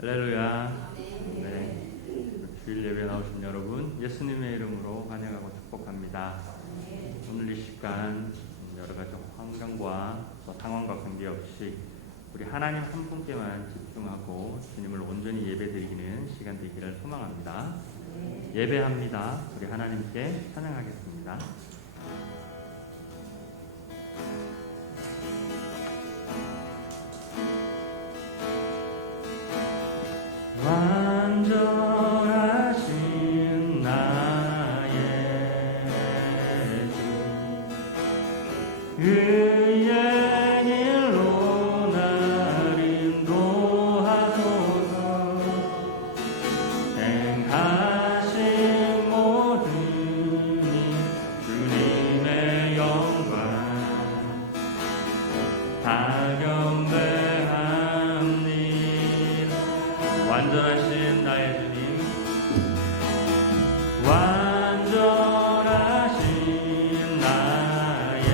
할렐루야. 네. 주일 예배 나오신 여러분, 예수님의 이름으로 환영하고 축복합니다. 오늘 이 시간 여러 가지 환경과 또 상황과 관계없이 우리 하나님 한 분께만 집중하고 주님을 온전히 예배드리는 시간 되기를 소망합니다. 예배합니다. 우리 하나님께 찬양하겠습니다. 완전하신 나의 주, 의의 길로 날 인도하소서. 행하신 모든 일 주님의 영광 다 경배합니다. 완전하신 나의 주님, 완전하신 나의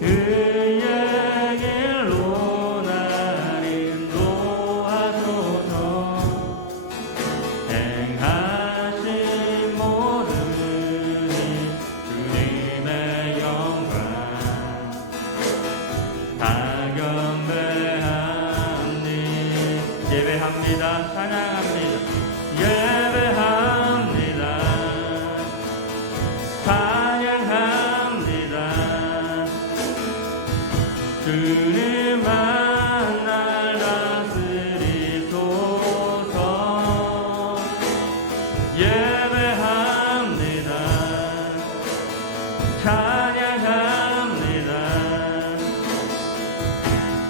주, 의의 길로 날 인도하소서. 행하신 모든 일 주님의 영광 다 경배합니다. 예배합니다. 찬양합니다. 예배합니다. 찬양합니다. 주님만 날 다스리소서. 예배합니다. 찬양합니다.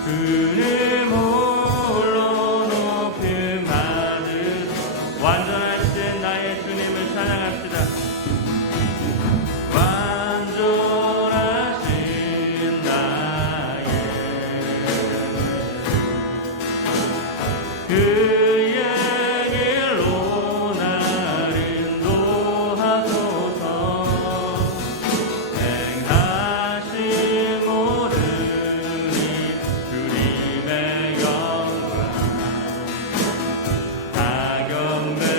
주님 홀로 높임 받으소. 완전하신 나의 주님을 찬양합시다. 완전하신 나의 그의 길로 날 인도하소서. 행하신 모든 일 주님의 영광 다 경배합니다.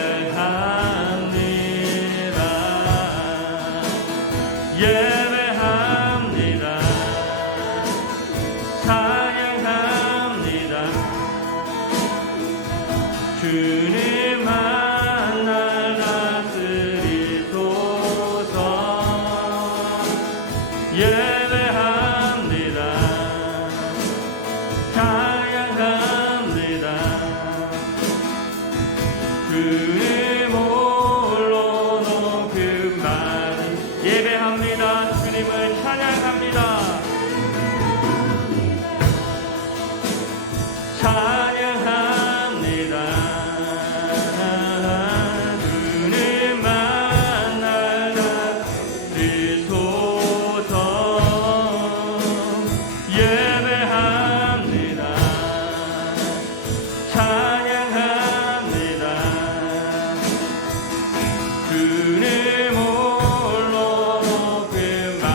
예배합니다. 찬양합니다. 주님만 날 다스리소서. 예배합니다. 찬양합니다. 주님 홀로 높임 받으. 예배합니다. 주님을 찬양합니다. 찬양합니다. 주님만 날 다스리소서. 예배합니다. 찬양합니다. 주님 홀로 높임 받.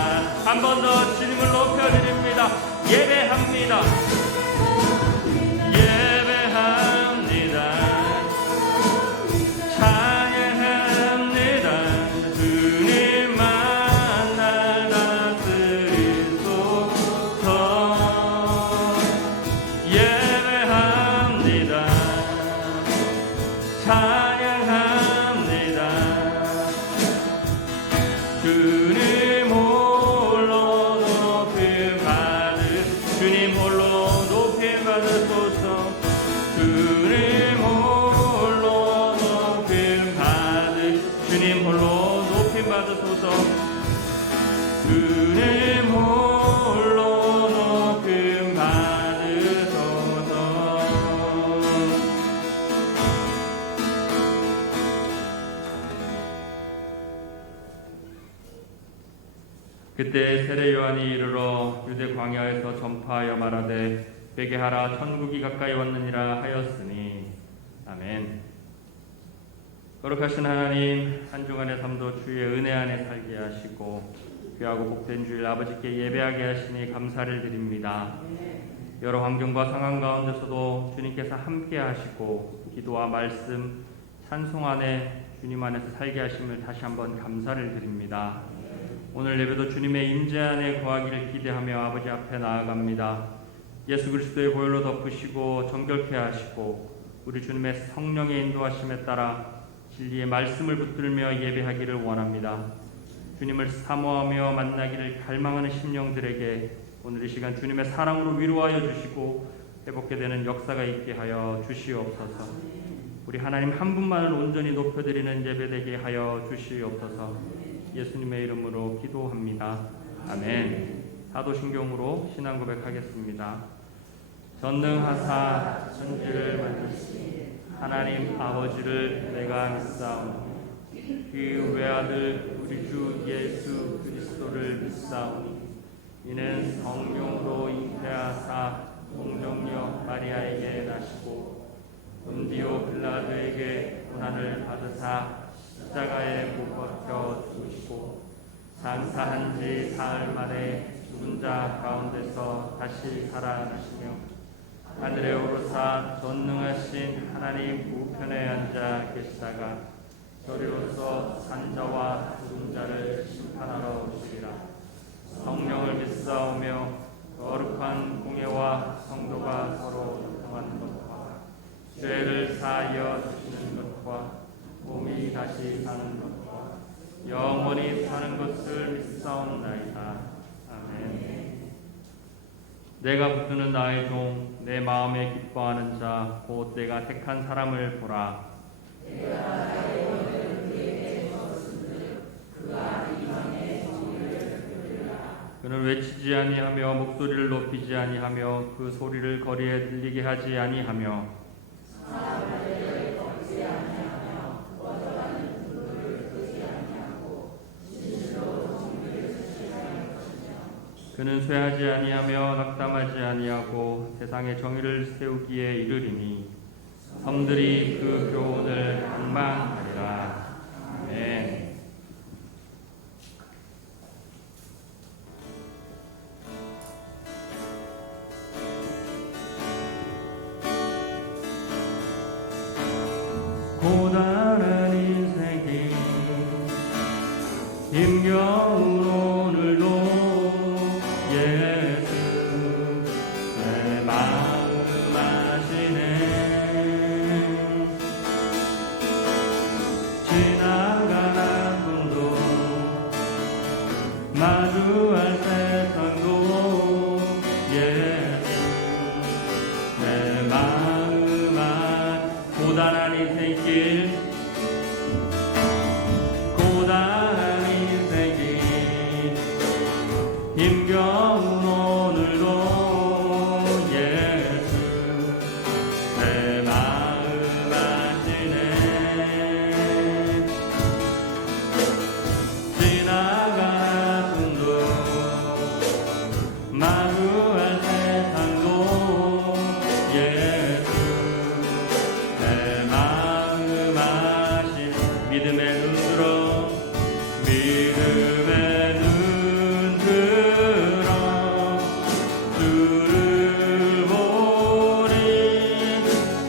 한 번 더 주님을 높여드립니다. 예배합니다. 예배합니다. 찬양합니다. 주님만 날 다스리소서. 예배합니다. 찬양합니다. 주님 홀로 높임 받으. 주님 홀로 높임 받으소서. 주님 홀로 높임 받으. 주님 홀로 높임 받으소서. 주님 홀로 높임 받으소서. 그때 세례 요한이 이르러 유대 광야에서 전파하여 말하되 회개하라 천국이 가까이 왔느니라 하였으니. 아멘. 거룩하신 하나님, 한 주간의 삶도 주의 은혜 안에 살게 하시고 귀하고 복된 주일 아버지께 예배하게 하시니 감사를 드립니다. 여러 환경과 상황 가운데서도 주님께서 함께 하시고 기도와 말씀, 찬송 안에 주님 안에서 살게 하심을 다시 한번 감사를 드립니다. 오늘 예배도 주님의 임재 안에 거하기를 기대하며 아버지 앞에 나아갑니다. 예수 그리스도의 보혈로 덮으시고 정결케 하시고 우리 주님의 성령의 인도하심에 따라 진리의 말씀을 붙들며 예배하기를 원합니다. 주님을 사모하며 만나기를 갈망하는 심령들에게 오늘 이 시간 주님의 사랑으로 위로하여 주시고 회복게 되는 역사가 있게 하여 주시옵소서. 우리 하나님 한 분만을 온전히 높여드리는 예배되게 하여 주시옵소서. 예수님의 이름으로 기도합니다. 아멘. 사도신경으로 신앙 고백하겠습니다. 전능하사 천지를 만드신 하나님 아버지를 내가 믿사오니 그 외아들 우리 주 예수 그리스도를 믿사오니 이는 성령으로 잉태하사 동정녀 마리아에게 나시고 본디오 빌라도에게 고난을 받으사 십자가에 못 박혀 죽으시고 장사한 지 사흘 만에 죽은 자 가운데서 다시 살아나시며 하늘에 오르사 전능하신 하나님 우편에 앉아 계시다가 저리로서 산자와 죽은 자를 심판하러 오시리라. 성령을 믿사오며 거룩한 공예와 성도가 서로 통하는 것과 죄를 사하여 주시는 것과 몸이 다시 사는 것과 영원히 사는 것을 믿사옵나이다. 아멘. 내가 붙드는 나의 종 내 마음에 기뻐하는 자 곧 내가 택한 사람을 보라. 내가 나의 원을 그에게 주었은즉 그가 이방의 정의를 들으리라. 그는 외치지 아니하며 목소리를 높이지 아니하며 그 소리를 거리에 들리게 하지 아니하며 사람들을 걷지 아니하며 꺼져가는 불을 끄지 아니하고 진실로 정의를 실행할 것이며 그는 쇠하지 아니하며 낙담하지 아니하고 세상의 정의를 세우기에 이르리니 섬들이 그 교훈을 갈망하리라. 아멘. 고단한 인생길 힘겨운 오늘도 예수 내 마음 아시네. 지나간 아픔도 마주할 세상도 예수 내 마음 고단한 인생길 고단한 인생길 힘겨운 오늘도 예수 내 마음 아시네. 지나간 아픔도 마주할 세상도 예수 내 마음 아시네. 믿음의 눈 들어 믿음의 눈 들어 주를 보리.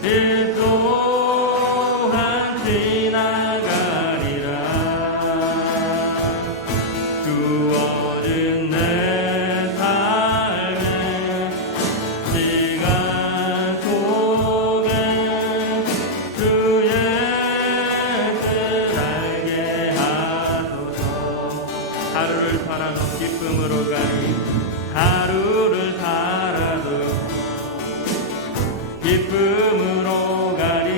이 또한 지나가리라. 주어진 내 삶의 시간 속에 주의 뜻 알게 하소서. 하루를 살아도 기쁨으로 가니 하루를 살아도 기쁨으로 가니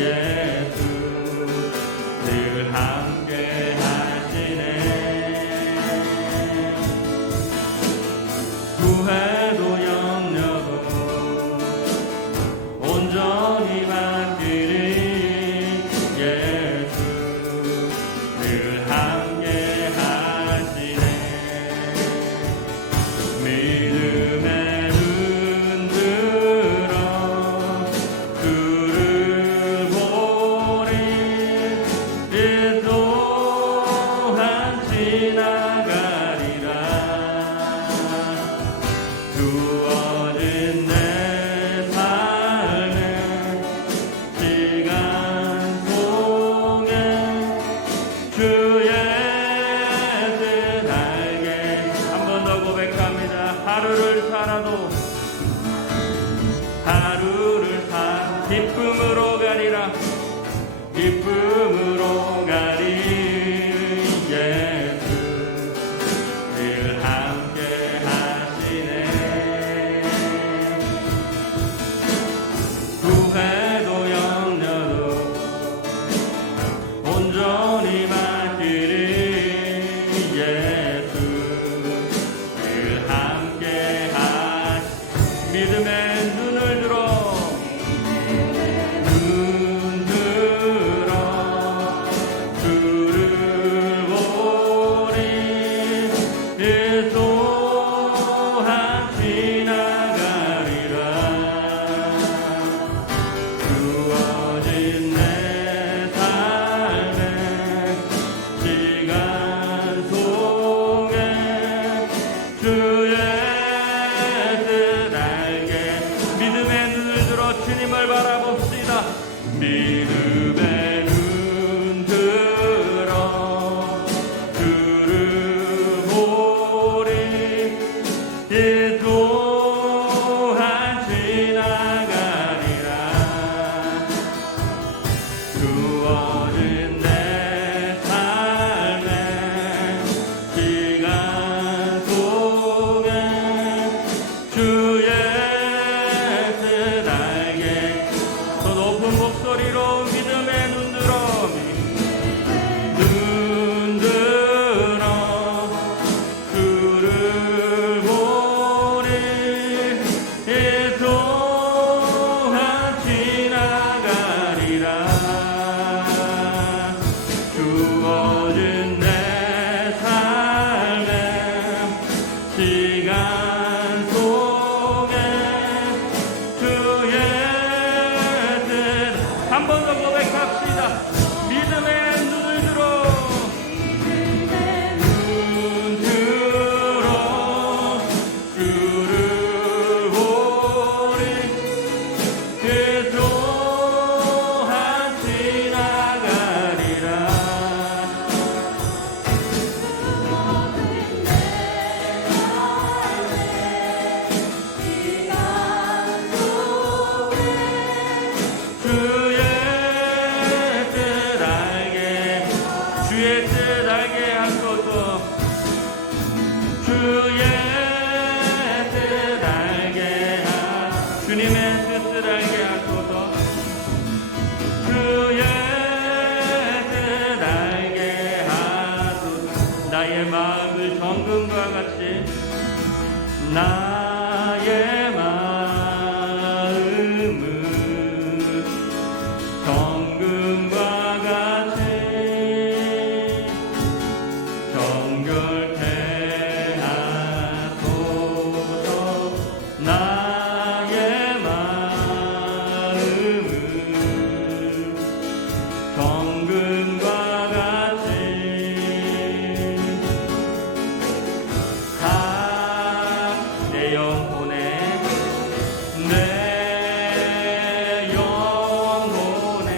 예수 늘 함께 하시네. 후회도 염려도 온전히 맡기리 예수 늘 함께 하시네. 믿음의 눈 들어 다 기쁨으로 가리라. 기쁨으로 가리. 예수 늘 함께 하시네. 구해도 염려도 온전히 맡기리. 예수 늘 함께 하시. 믿음의 눈을 들어 주님을 바라봅시다. 믿음의 눈 들어 주를 보리. 이 또한 지나가리라. 주어진 내 삶의 시간 속에 주의 목소리로 믿음의 눈 들어 주를 보리. 이 또한 지나가리라. 주어진 내 삶의 시간 속에 주의 한 번 더 고백합시다. 믿음의 눈을 들어 주를 보리. 그 또한 지나가리라. 주의 뜻 알게 하소서. 주의 뜻 알게 하. 주님의 뜻을 알게 하소서. 주의 뜻 알게 하소서. 나의 마음을 정금과 같이 나의 마음을 정금과 같이 정결케 하소서. 나의 마음을 정금과 같이 내 영혼에 내 영혼에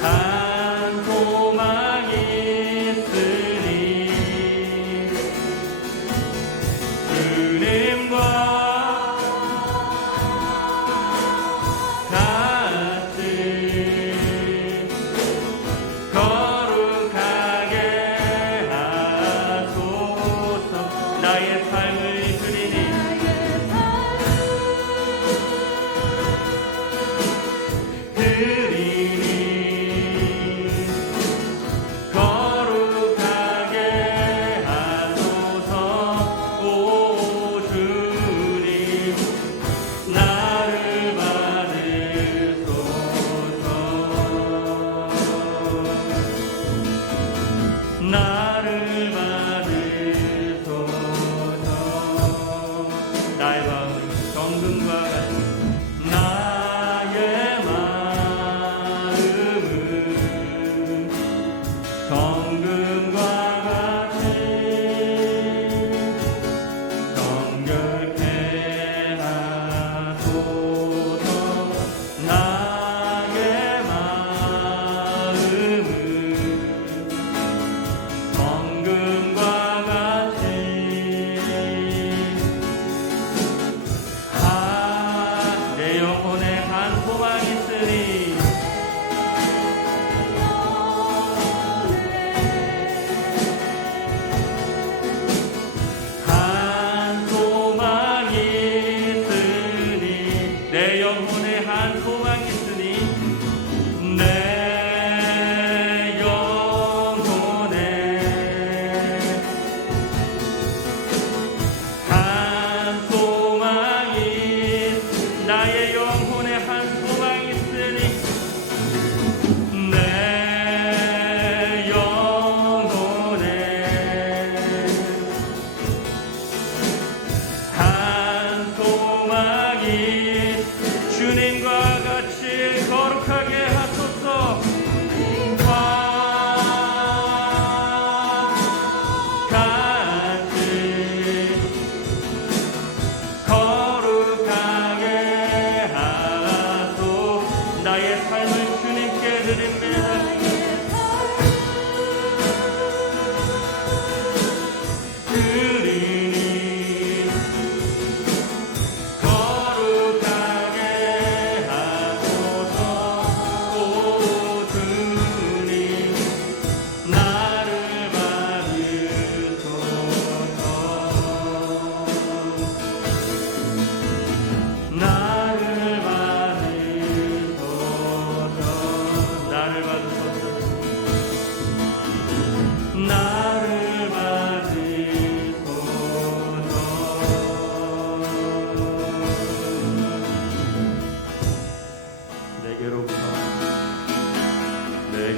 한 소망이 있으니 주님과 같이 거룩하게 하소서. 나의 삶을 드리니 거룩하게 하소서. 오 주님 나를 받으소서. 나를 받으소서. 나의 마음을 정금과 같이 나의 마음을 정금과 같이 정결케 하소서. 나의 마음을 정금과 같이 있으니 한 소망이 있으니 내 영혼에 한 소망이 있으니 내 영혼에 한 소망이 나의 영혼에 한 소망이 있으니 내 영혼에 한 소망이 주님과 같이 거룩하게 하소서. 같이 거룩하게 하소. 나의 삶을 주님께 드립니다. 드리니 거룩하게 하소서. 오 주님 나를 받으소서. 나를 받으소서. 나를 받으소서. 나를 받으소서.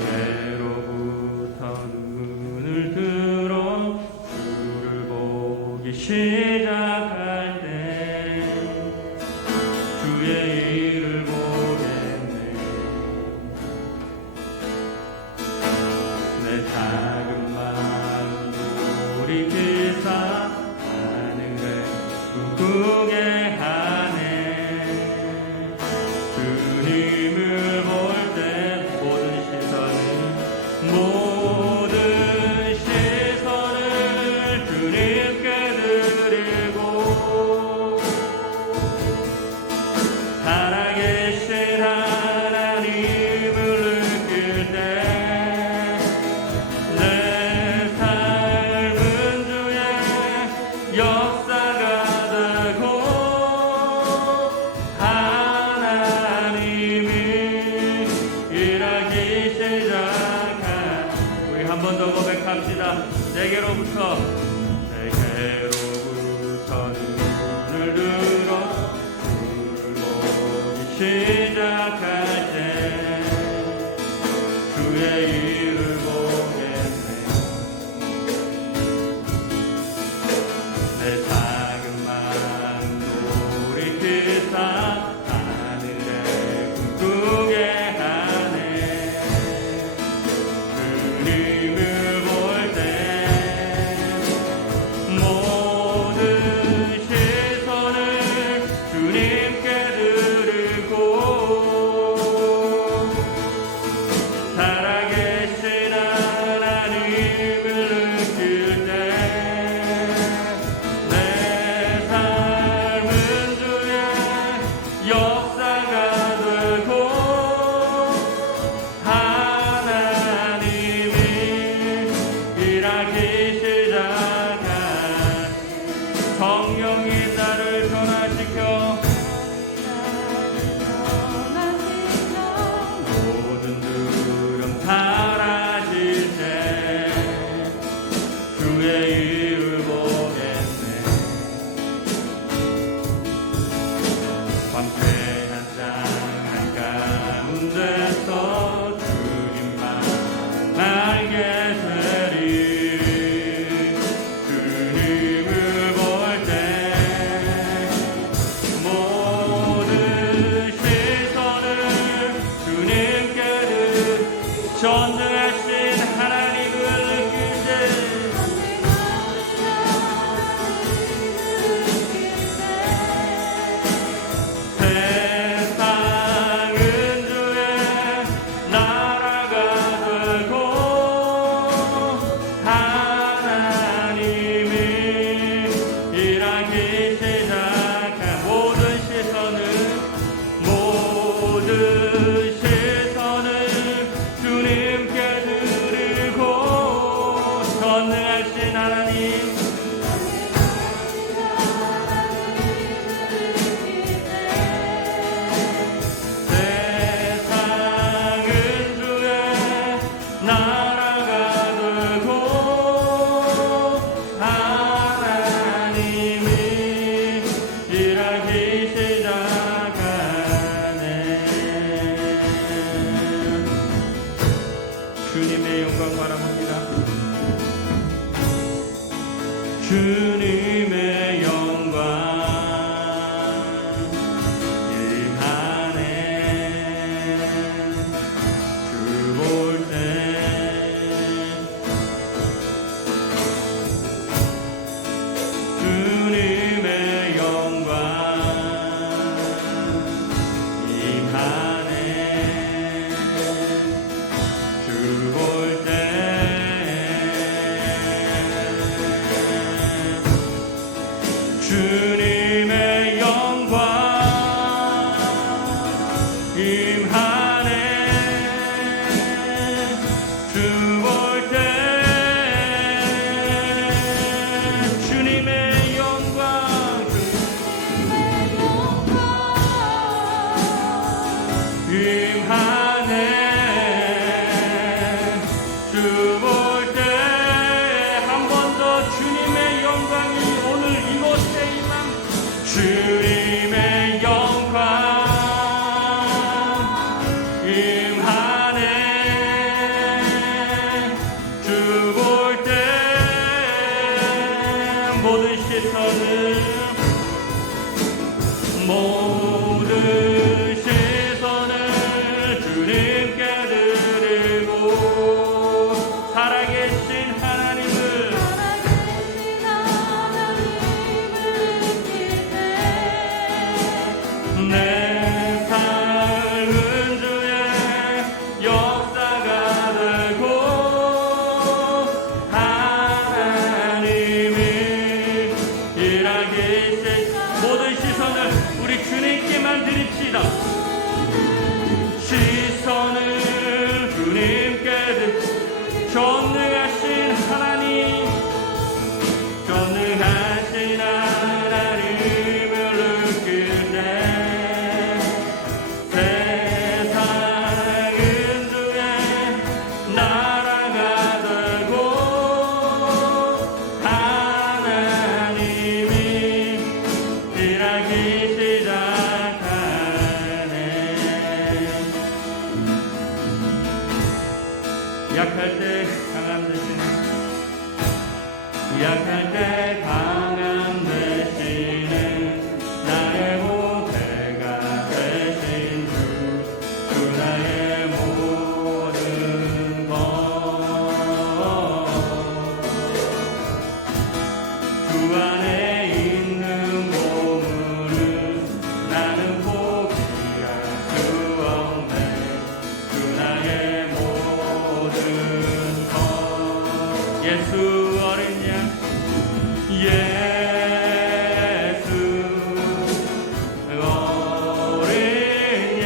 내게로부터 눈을 들어 주를 보기 시작할 때 주의 일을 보겠네. 내 작은 마음 돌이키사 하늘에 꿈꾸게 하네. 주님을 볼 때 모든 시선을 주님께 드리고 살아계신 하나님을 느낄 때 내 삶은 주의 역사가 되고 하나님이 일하기 시작한 우리 한 번 더 고백합시다. 내게로부터 눈을 들어 주를 보기 시작할 때 주의 일을 보겠네. 내 작은 마음 돌이키사 하늘에 꿈꾸게 하네. 주님을 볼 때 모든 시선을 주님께 드리고 살아계신 하나님을 느낄 때 내 삶은 주의 역사가 되고 하나님이 일하기 시작한 성령이 나를 변화시켜 모든 두려움 사라질 때 주의 일을 보겠네. 광채한 쌍한 가운데서 주님만 알게 되리. 주님을 볼 때 주님의 영광 임하네. 주 볼 때 모든 시선을 주님께 드리고 살아계신 하나님을 내 삶은 주의 역사가 되고 하나님이 일하기 모든 시선을 우리 주님께만 드립시다. 시선을 주님께 전능하신 하나님, 전능하신 하나님을 느낄 때 세상은 주의 나라가 되고 하나님이 일하기 시작하네. 약할 때 강함 되시는 약할 때 강함 되시는 나의 보배가 되신 주 나의 모든 것 주 안에 있는 보물을 나는 포기할 수 없네. 주 나의 예수 어린 양 예수 어린 양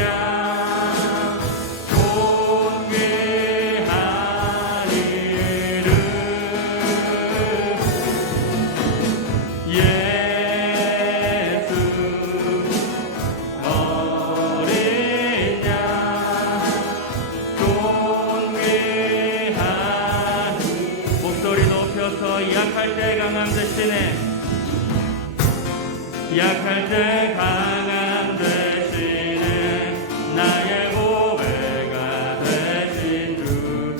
존귀하니를 예수 어린 양 존귀하니 목소리 높여서 약할 때 강함 되시네. 약할 때 강함 되시네. 나의 보배가 되신 주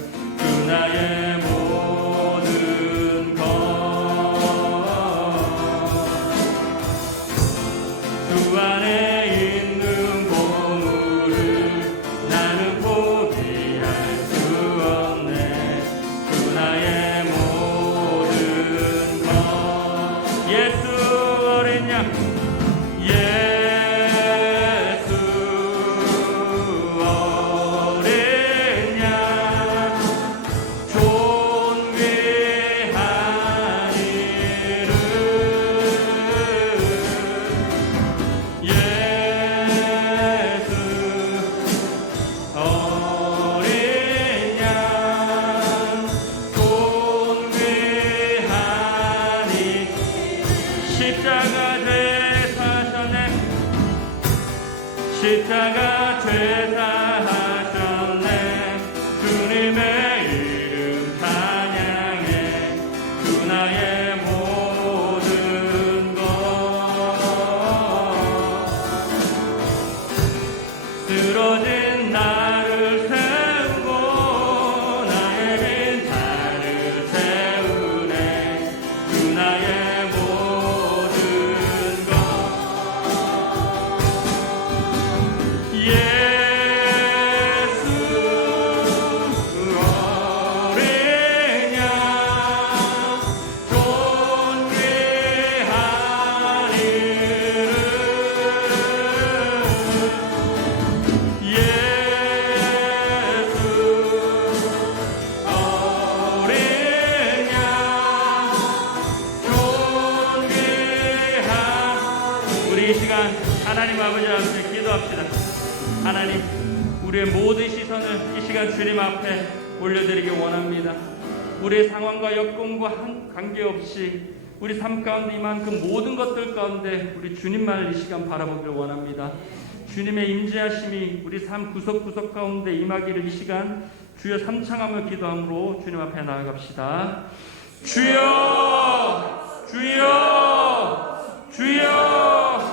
나의 모든 것 주 안에 있는 보물을 나는 포기할 수 없네. 주 나의 예수 어린 양 예수 어린 양 존귀하니를 예수 어린 양 존귀하니 십자가 죄 사하셨네. 십자가 죄 사하셨네. 주님의 이름 찬양해. 주 나의 모든 것 쓰러진 나를 세우고 나의 빈자를 세우네. 주 나의 예수 어린 양 존귀하니를 예수 어린 양 존귀하니 우리 이 시간 하나님 아버지 앞에 기도합시다. 하나님, 우리의 모든 시선을 이 시간 주님 앞에 올려드리기 원합니다. 우리의 상황과 여건과 관계없이 우리 삶 가운데 임한 그 모든 것들 가운데 우리 주님만을 이 시간 바라보길 원합니다. 주님의 임재하심이 우리 삶 구석구석 가운데 임하기를 이 시간 주여 삼창하며 기도함으로 주님 앞에 나아갑시다. 주여! 주여! 주여!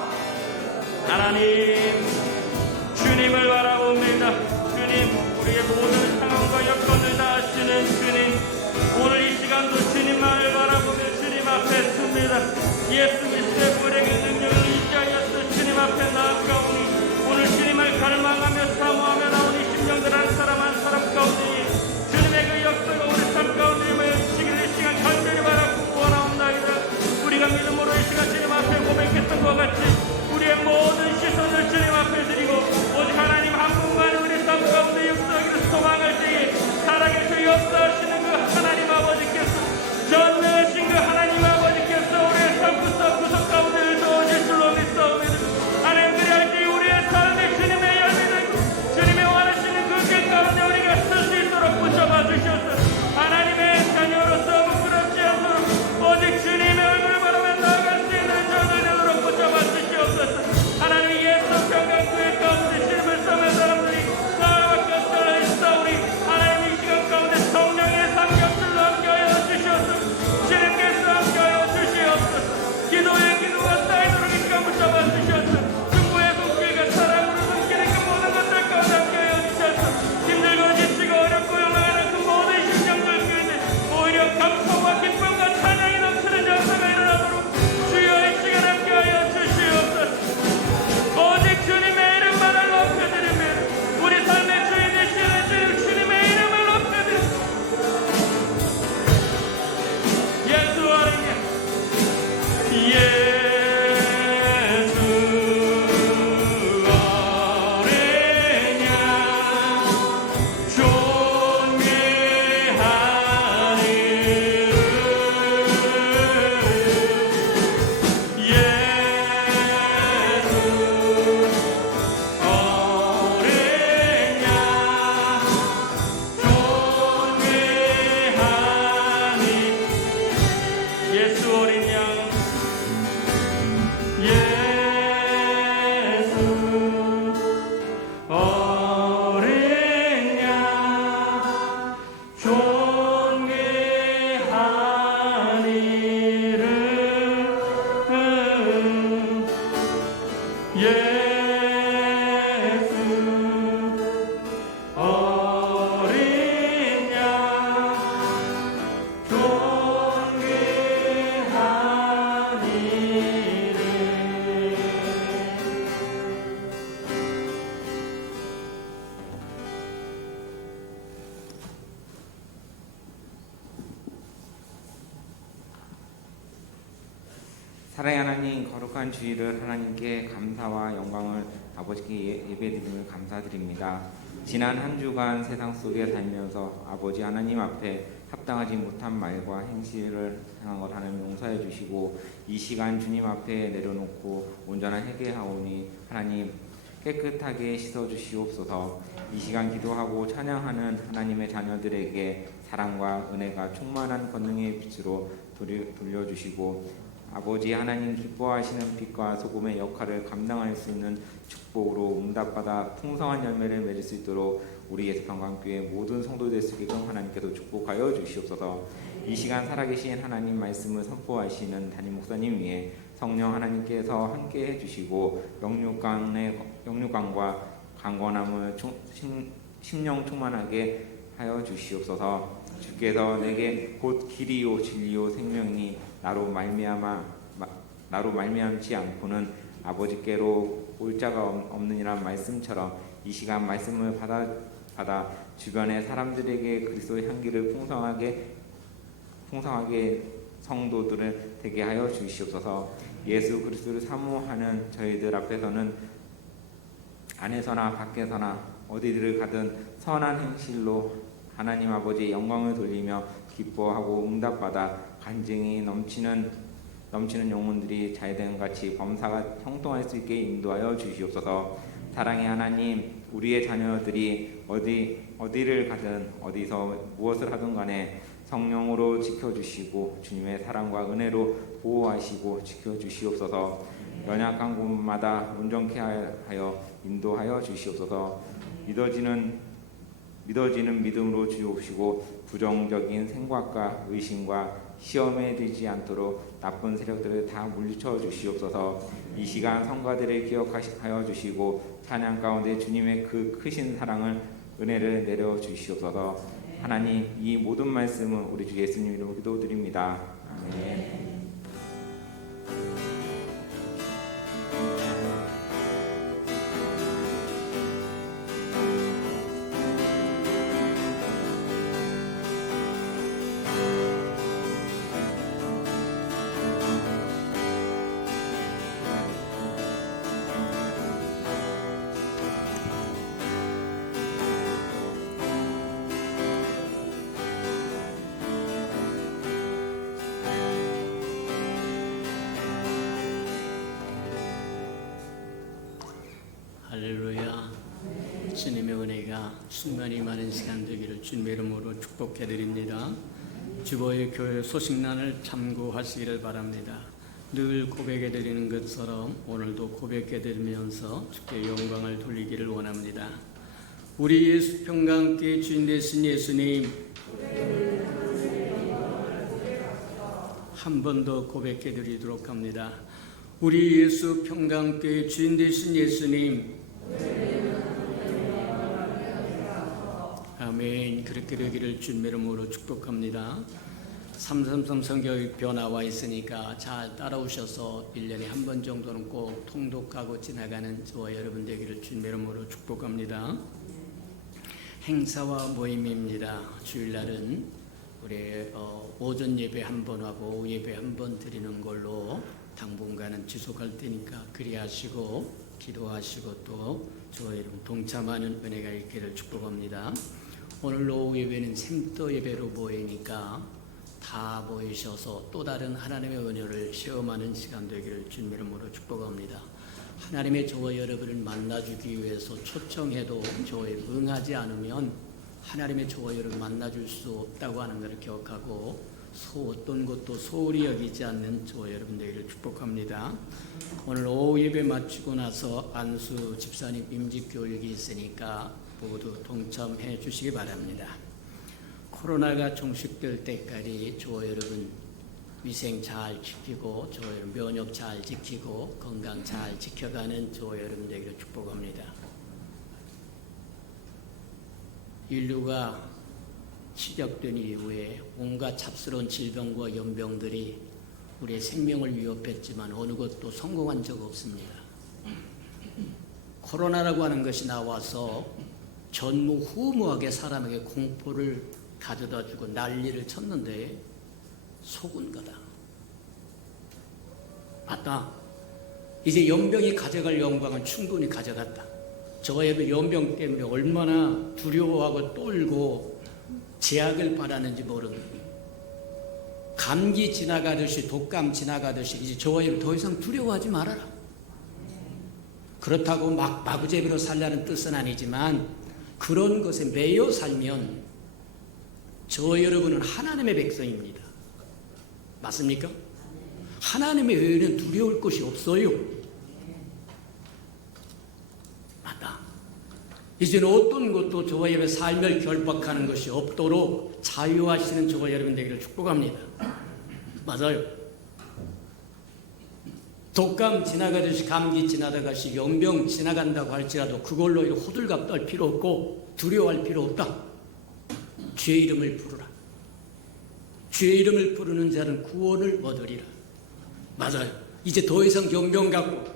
예수 어린 양 존귀한 이름. 사랑의 하나님, 거룩한 주일을 하나님께 감사와 영광을 아버지께 예배드리며 감사드립니다. 지난 한 주간 세상 속에 살면서 아버지 하나님 앞에 합당하지 못한 말과 행실을 행한 것 하나님 용서해 주시고, 이 시간 주님 앞에 내려놓고 온전한 회개하오니 하나님 깨끗하게 씻어 주시옵소서. 이 시간 기도하고 찬양하는 하나님의 자녀들에게 사랑과 은혜가 충만한 권능의 빛으로 돌려주시고, 아버지 하나님 기뻐하시는 빛과 소금의 역할을 감당할 수 있는 축복으로 응답받아 풍성한 열매를 맺을 수 있도록 우리 예수평강교회 모든 성도들 수 있게끔 하나님께서 축복하여 주시옵소서. 이 시간 살아계신 하나님 말씀을 선포하시는 담임 목사님 위에 성령 하나님께서 함께 해주시고, 영육간과 강건함을 심령 충만하게 하여 주시옵소서. 주께서 내게 곧 길이요 진리요 생명이니 나로 말미암지 않고는 아버지께로 올 자가 없느니란 말씀처럼 이 시간 말씀을 받아 주변의 사람들에게 그리스도의 향기를 풍성하게 성도들을 되게 하여 주시옵소서. 예수 그리스도를 사모하는 저희들 앞에서는 안에서나 밖에서나 어디를 가든 선한 행실로 하나님 아버지의 영광을 돌리며 기뻐하고 응답받아 간증이 넘치는 영혼들이 자유됨같이 범사가 형통할 수 있게 인도하여 주시옵소서. 사랑의 하나님, 우리의 자녀들이 어디를 가든 어디서 무엇을 하든 간에 성령으로 지켜주시고 주님의 사랑과 은혜로 보호하시고 지켜주시옵소서. 연약한 곳마다 온전케 하여 인도하여 주시옵소서. 믿어지는 믿음으로 주옵시고 부정적인 생각과 의심과 시험에 들지 않도록 나쁜 세력들을 다 물리쳐 주시옵소서. 이 시간 성가들을 기억하여 주시고 찬양 가운데 주님의 그 크신 사랑을 은혜를 내려 주시옵소서. 하나님, 이 모든 말씀은 우리 주 예수님 이름으로 기도드립니다. 아멘. 할렐루야. 주님의 은혜가 충만히 많은 시간 되기를 주님의 이름으로 축복해드립니다. 주보의 교회 소식란을 참고하시기를 바랍니다. 늘 고백해드리는 것처럼 오늘도 고백해드리면서 주께 영광을 돌리기를 원합니다. 우리 예수 평강교회 주인 되신 예수님, 한 번 더 고백해드리도록 합니다. 우리 예수 평강교회 주인 되신 예수님, 아멘. 그렇게 되기를 주님의 이름으로 축복합니다. 333 성경표 나와 있으니까 잘 따라오셔서 1년에 한 번 정도는 꼭 통독하고 지나가는 저와 여러분 되기를 주님의 이름으로 축복합니다. 행사와 모임입니다. 주일날은 우리 오전 예배 한 번 하고 오후 예배 한 번 드리는 걸로 당분간은 지속할 테니까 그리하시고 기도하시고 또 저와 여러분 동참하는 은혜가 있기를 축복합니다. 오늘 오후 예배는 샘도 예배로 모이니까 다 모이셔서 또 다른 하나님의 은혜를 시험하는 시간 되기를 주님의 이름으로 축복합니다. 하나님의 저와 여러분을 만나주기 위해서 초청해도 저에 응하지 않으면 하나님의 저와 여러분을 만나줄 수 없다고 하는 것을 기억하고 어떤 것도 소홀히 여기지 않는 저와 여러분 되기를 축복합니다. 오늘 오후 예배 마치고 나서 안수 집사님 임직교육이 있으니까 모두 동참해 주시기 바랍니다. 코로나가 종식될 때까지 저와 여러분 위생 잘 지키고 저와 여러분 면역 잘 지키고 건강 잘 지켜가는 저와 여러분 되기를 축복합니다. 인류가 시작된 이후에 온갖 잡스러운 질병과 연병들이 우리의 생명을 위협했지만 어느 것도 성공한 적 없습니다. 코로나라고 하는 것이 나와서 전무후무하게 사람에게 공포를 가져다 주고 난리를 쳤는데 속은 거다. 맞다. 이제 연병이 가져갈 영광은 충분히 가져갔다. 저와 여러분 연병 때문에 얼마나 두려워하고 떨고 제약을 바라는지 모르는 감기 지나가듯이 독감 지나가듯이 이제 저와 여러분 더 이상 두려워하지 말아라. 그렇다고 막 마구잡이로 살라는 뜻은 아니지만 그런 것에 매여 살면 저 여러분은 하나님의 백성입니다. 맞습니까? 하나님의 외에는 두려울 것이 없어요. 맞다. 이제는 어떤 것도 저와 여러분의 삶을 결박하는 것이 없도록 자유하시는 저와 여러분 되기를 축복합니다. 맞아요. 독감 지나가듯이 감기 지나가듯이 연병 지나간다고 할지라도 그걸로 호들갑 떨 필요 없고 두려워할 필요 없다. 주의 이름을 부르라. 주의 이름을 부르는 자는 구원을 얻으리라. 맞아요. 이제 더 이상 연병 갖고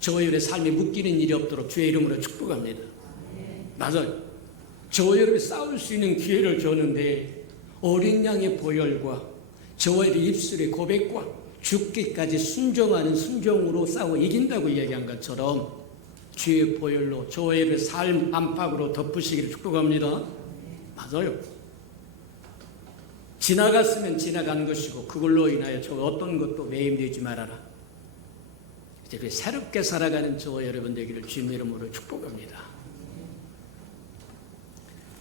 저와 여러분의 삶에 묶이는 일이 없도록 주의 이름으로 축복합니다. 맞아요. 저와 여러분이 싸울 수 있는 기회를 줬는데 어린 양의 보혈과 저와 여러분의 입술의 고백과 죽기까지 순종하는 순종으로 싸워 이긴다고 이야기한 것처럼 주의 보혈로 저와 여러분의 삶 안팎으로 덮으시기를 축복합니다. 맞아요. 지나갔으면 지나간 것이고 그걸로 인하여 저 어떤 것도 매임되지 말아라. 이제 새롭게 살아가는 저와 여러분 되기를 주님의 이름으로 축복합니다.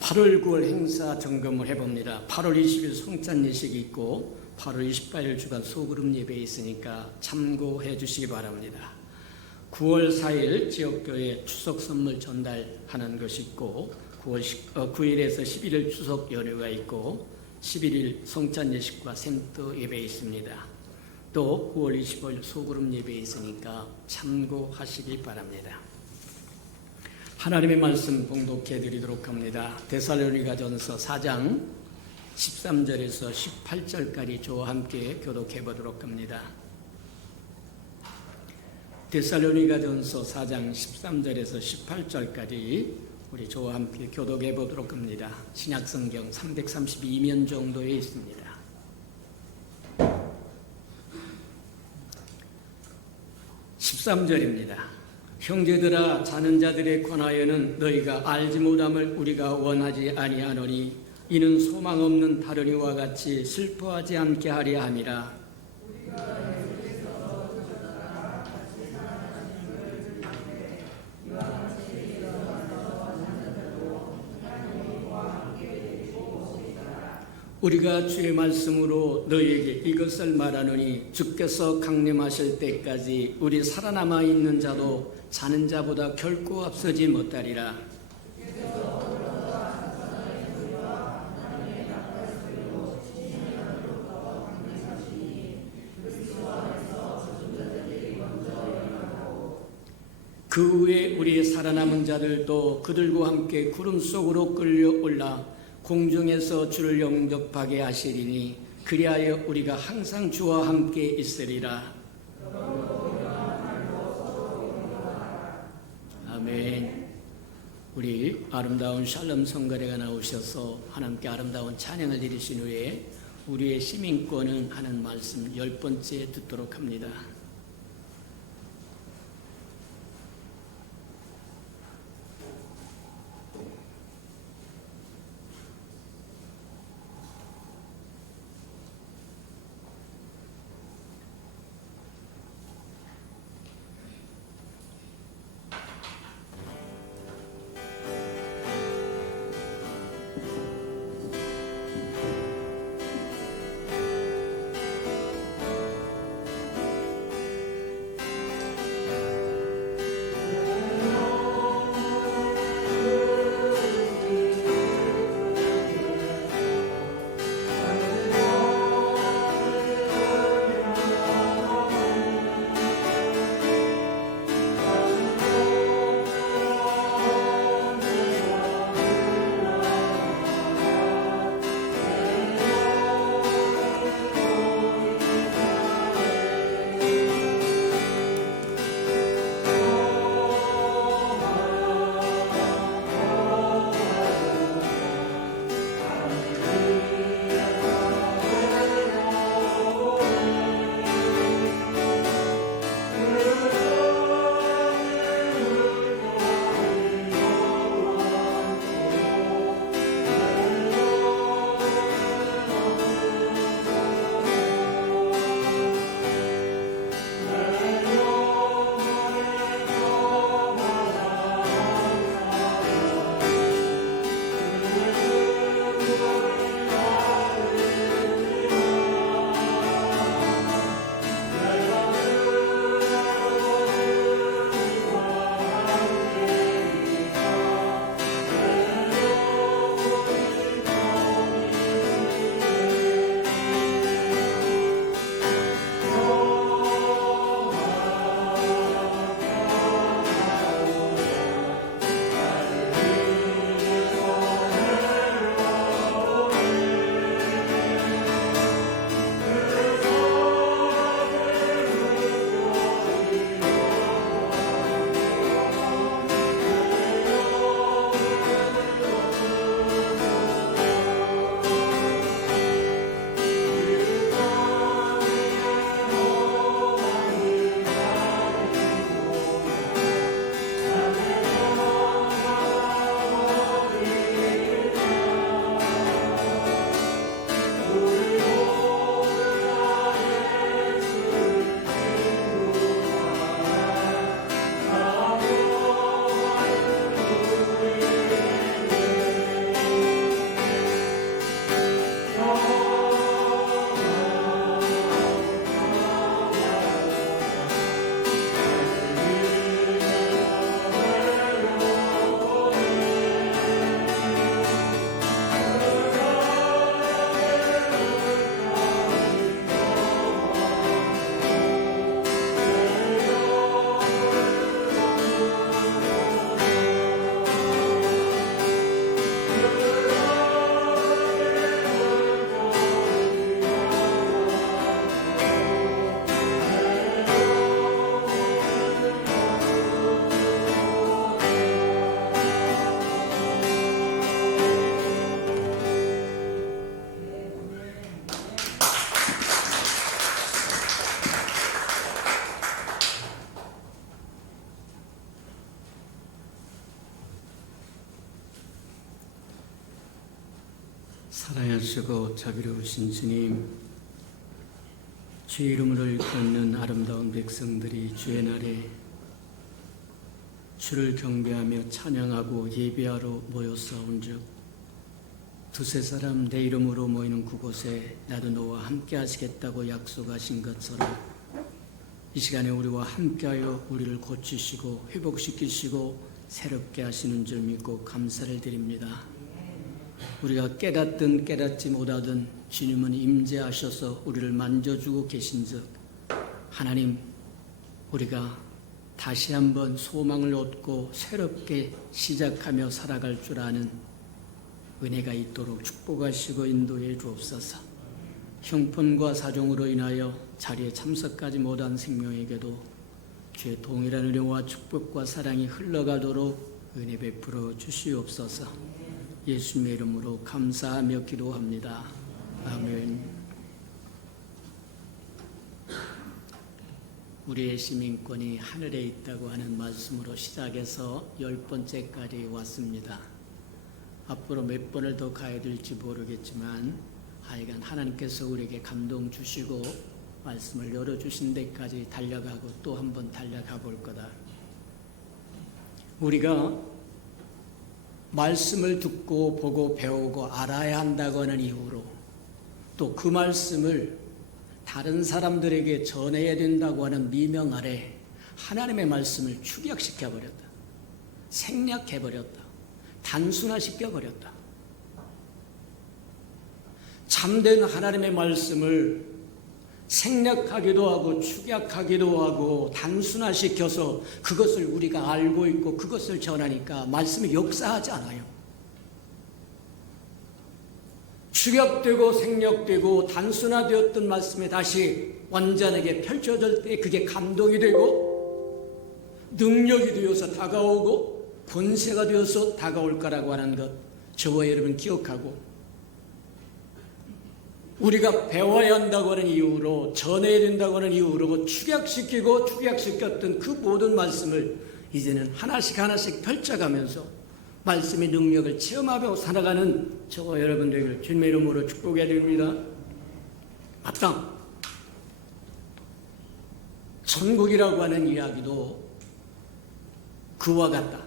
8월 9월 행사 점검을 해봅니다. 8월 20일 성찬 예식이 있고 8월 28일 주간 소그룹 예배 있으니까 참고해 주시기 바랍니다. 9월 4일 지역교회 추석 선물 전달하는 것이 있고 9일에서 11일 추석 연휴가 있고 11일 성찬 예식과 센터 예배 있습니다. 또 9월 25일 소그룹 예배 있으니까 참고하시기 바랍니다. 하나님의 말씀 봉독해 드리도록 합니다. 데살로니가전서 4장 13절에서 18절까지 저와 함께 교독해 보도록 합니다. 데살로니가전서 4장 13절에서 18절까지 우리 저와 함께 교독해 보도록 합니다. 신약성경 332면 정도에 있습니다. 13절입니다. 형제들아 자는 자들에 관하여는 너희가 알지 못함을 우리가 원하지 아니하노니 이는 소망 없는 다른 이와 같이 슬퍼하지 않게 하려 함이라. 우리가 주의 말씀으로 너희에게 이것을 말하노니 주께서 강림하실 때까지 우리 살아남아 있는 자도 자는 자보다 결코 앞서지 못하리라. 그 후에 우리의 살아남은 자들도 그들과 함께 구름 속으로 끌려 올라 공중에서 주를 영접하게 하시리니 그리하여 우리가 항상 주와 함께 있으리라. 아멘. 우리 아름다운 샬롬 성가대가 나오셔서 하나님께 아름다운 찬양을 드리신 후에 우리의 시민권은 하는 말씀 10번째 듣도록 합니다. 사랑하시고 자비로우신 주님, 주의 이름을 걷는 아름다운 백성들이 주의 날에 주를 경배하며 찬양하고 예배하러 모여싸운즉 두세 사람 내 이름으로 모이는 그곳에 나도 너와 함께 하시겠다고 약속하신 것처럼 이 시간에 우리와 함께하여 우리를 고치시고 회복시키시고 새롭게 하시는 줄 믿고 감사를 드립니다. 우리가 깨닫든 깨닫지 못하든 주님은 임재하셔서 우리를 만져주고 계신즉 하나님, 우리가 다시 한번 소망을 얻고 새롭게 시작하며 살아갈 줄 아는 은혜가 있도록 축복하시고 인도해 주옵소서. 형편과 사정으로 인하여 자리에 참석하지 못한 생명에게도 주의 동일한 은혜와 축복과 사랑이 흘러가도록 은혜 베풀어 주시옵소서. 예수님의 이름으로 감사하며 기도합니다. 아멘. 우리의 시민권이 하늘에 있다고 하는 말씀으로 시작해서 10번째까지 왔습니다. 앞으로 몇 번을 더 가야 될지 모르겠지만 하여간 하나님께서 우리에게 감동 주시고 말씀을 열어주신 데까지 달려가고 또 한 번 달려가 볼 거다. 우리가 말씀을 듣고 보고 배우고 알아야 한다고 하는 이유로 또 그 말씀을 다른 사람들에게 전해야 된다고 하는 미명 아래 하나님의 말씀을 축약시켜버렸다. 생략해버렸다. 단순화시켜버렸다. 참된 하나님의 말씀을 생략하기도 하고 축약하기도 하고 단순화시켜서 그것을 우리가 알고 있고 그것을 전하니까 말씀이 역사하지 않아요. 축약되고 생략되고 단순화되었던 말씀이 다시 완전하게 펼쳐질 때 그게 감동이 되고 능력이 되어서 다가오고 권세가 되어서 다가올 거라고 하는 것, 저와 여러분 기억하고 우리가 배워야 한다고 하는 이유로, 전해야 된다고 하는 이유로 축약시키고 축약시켰던 그 모든 말씀을 이제는 하나씩 하나씩 펼쳐가면서 말씀의 능력을 체험하며 살아가는 저와 여러분들에게 주님의 이름으로 축복해야 됩니다. 맞다. 천국이라고 하는 이야기도 그와 같다.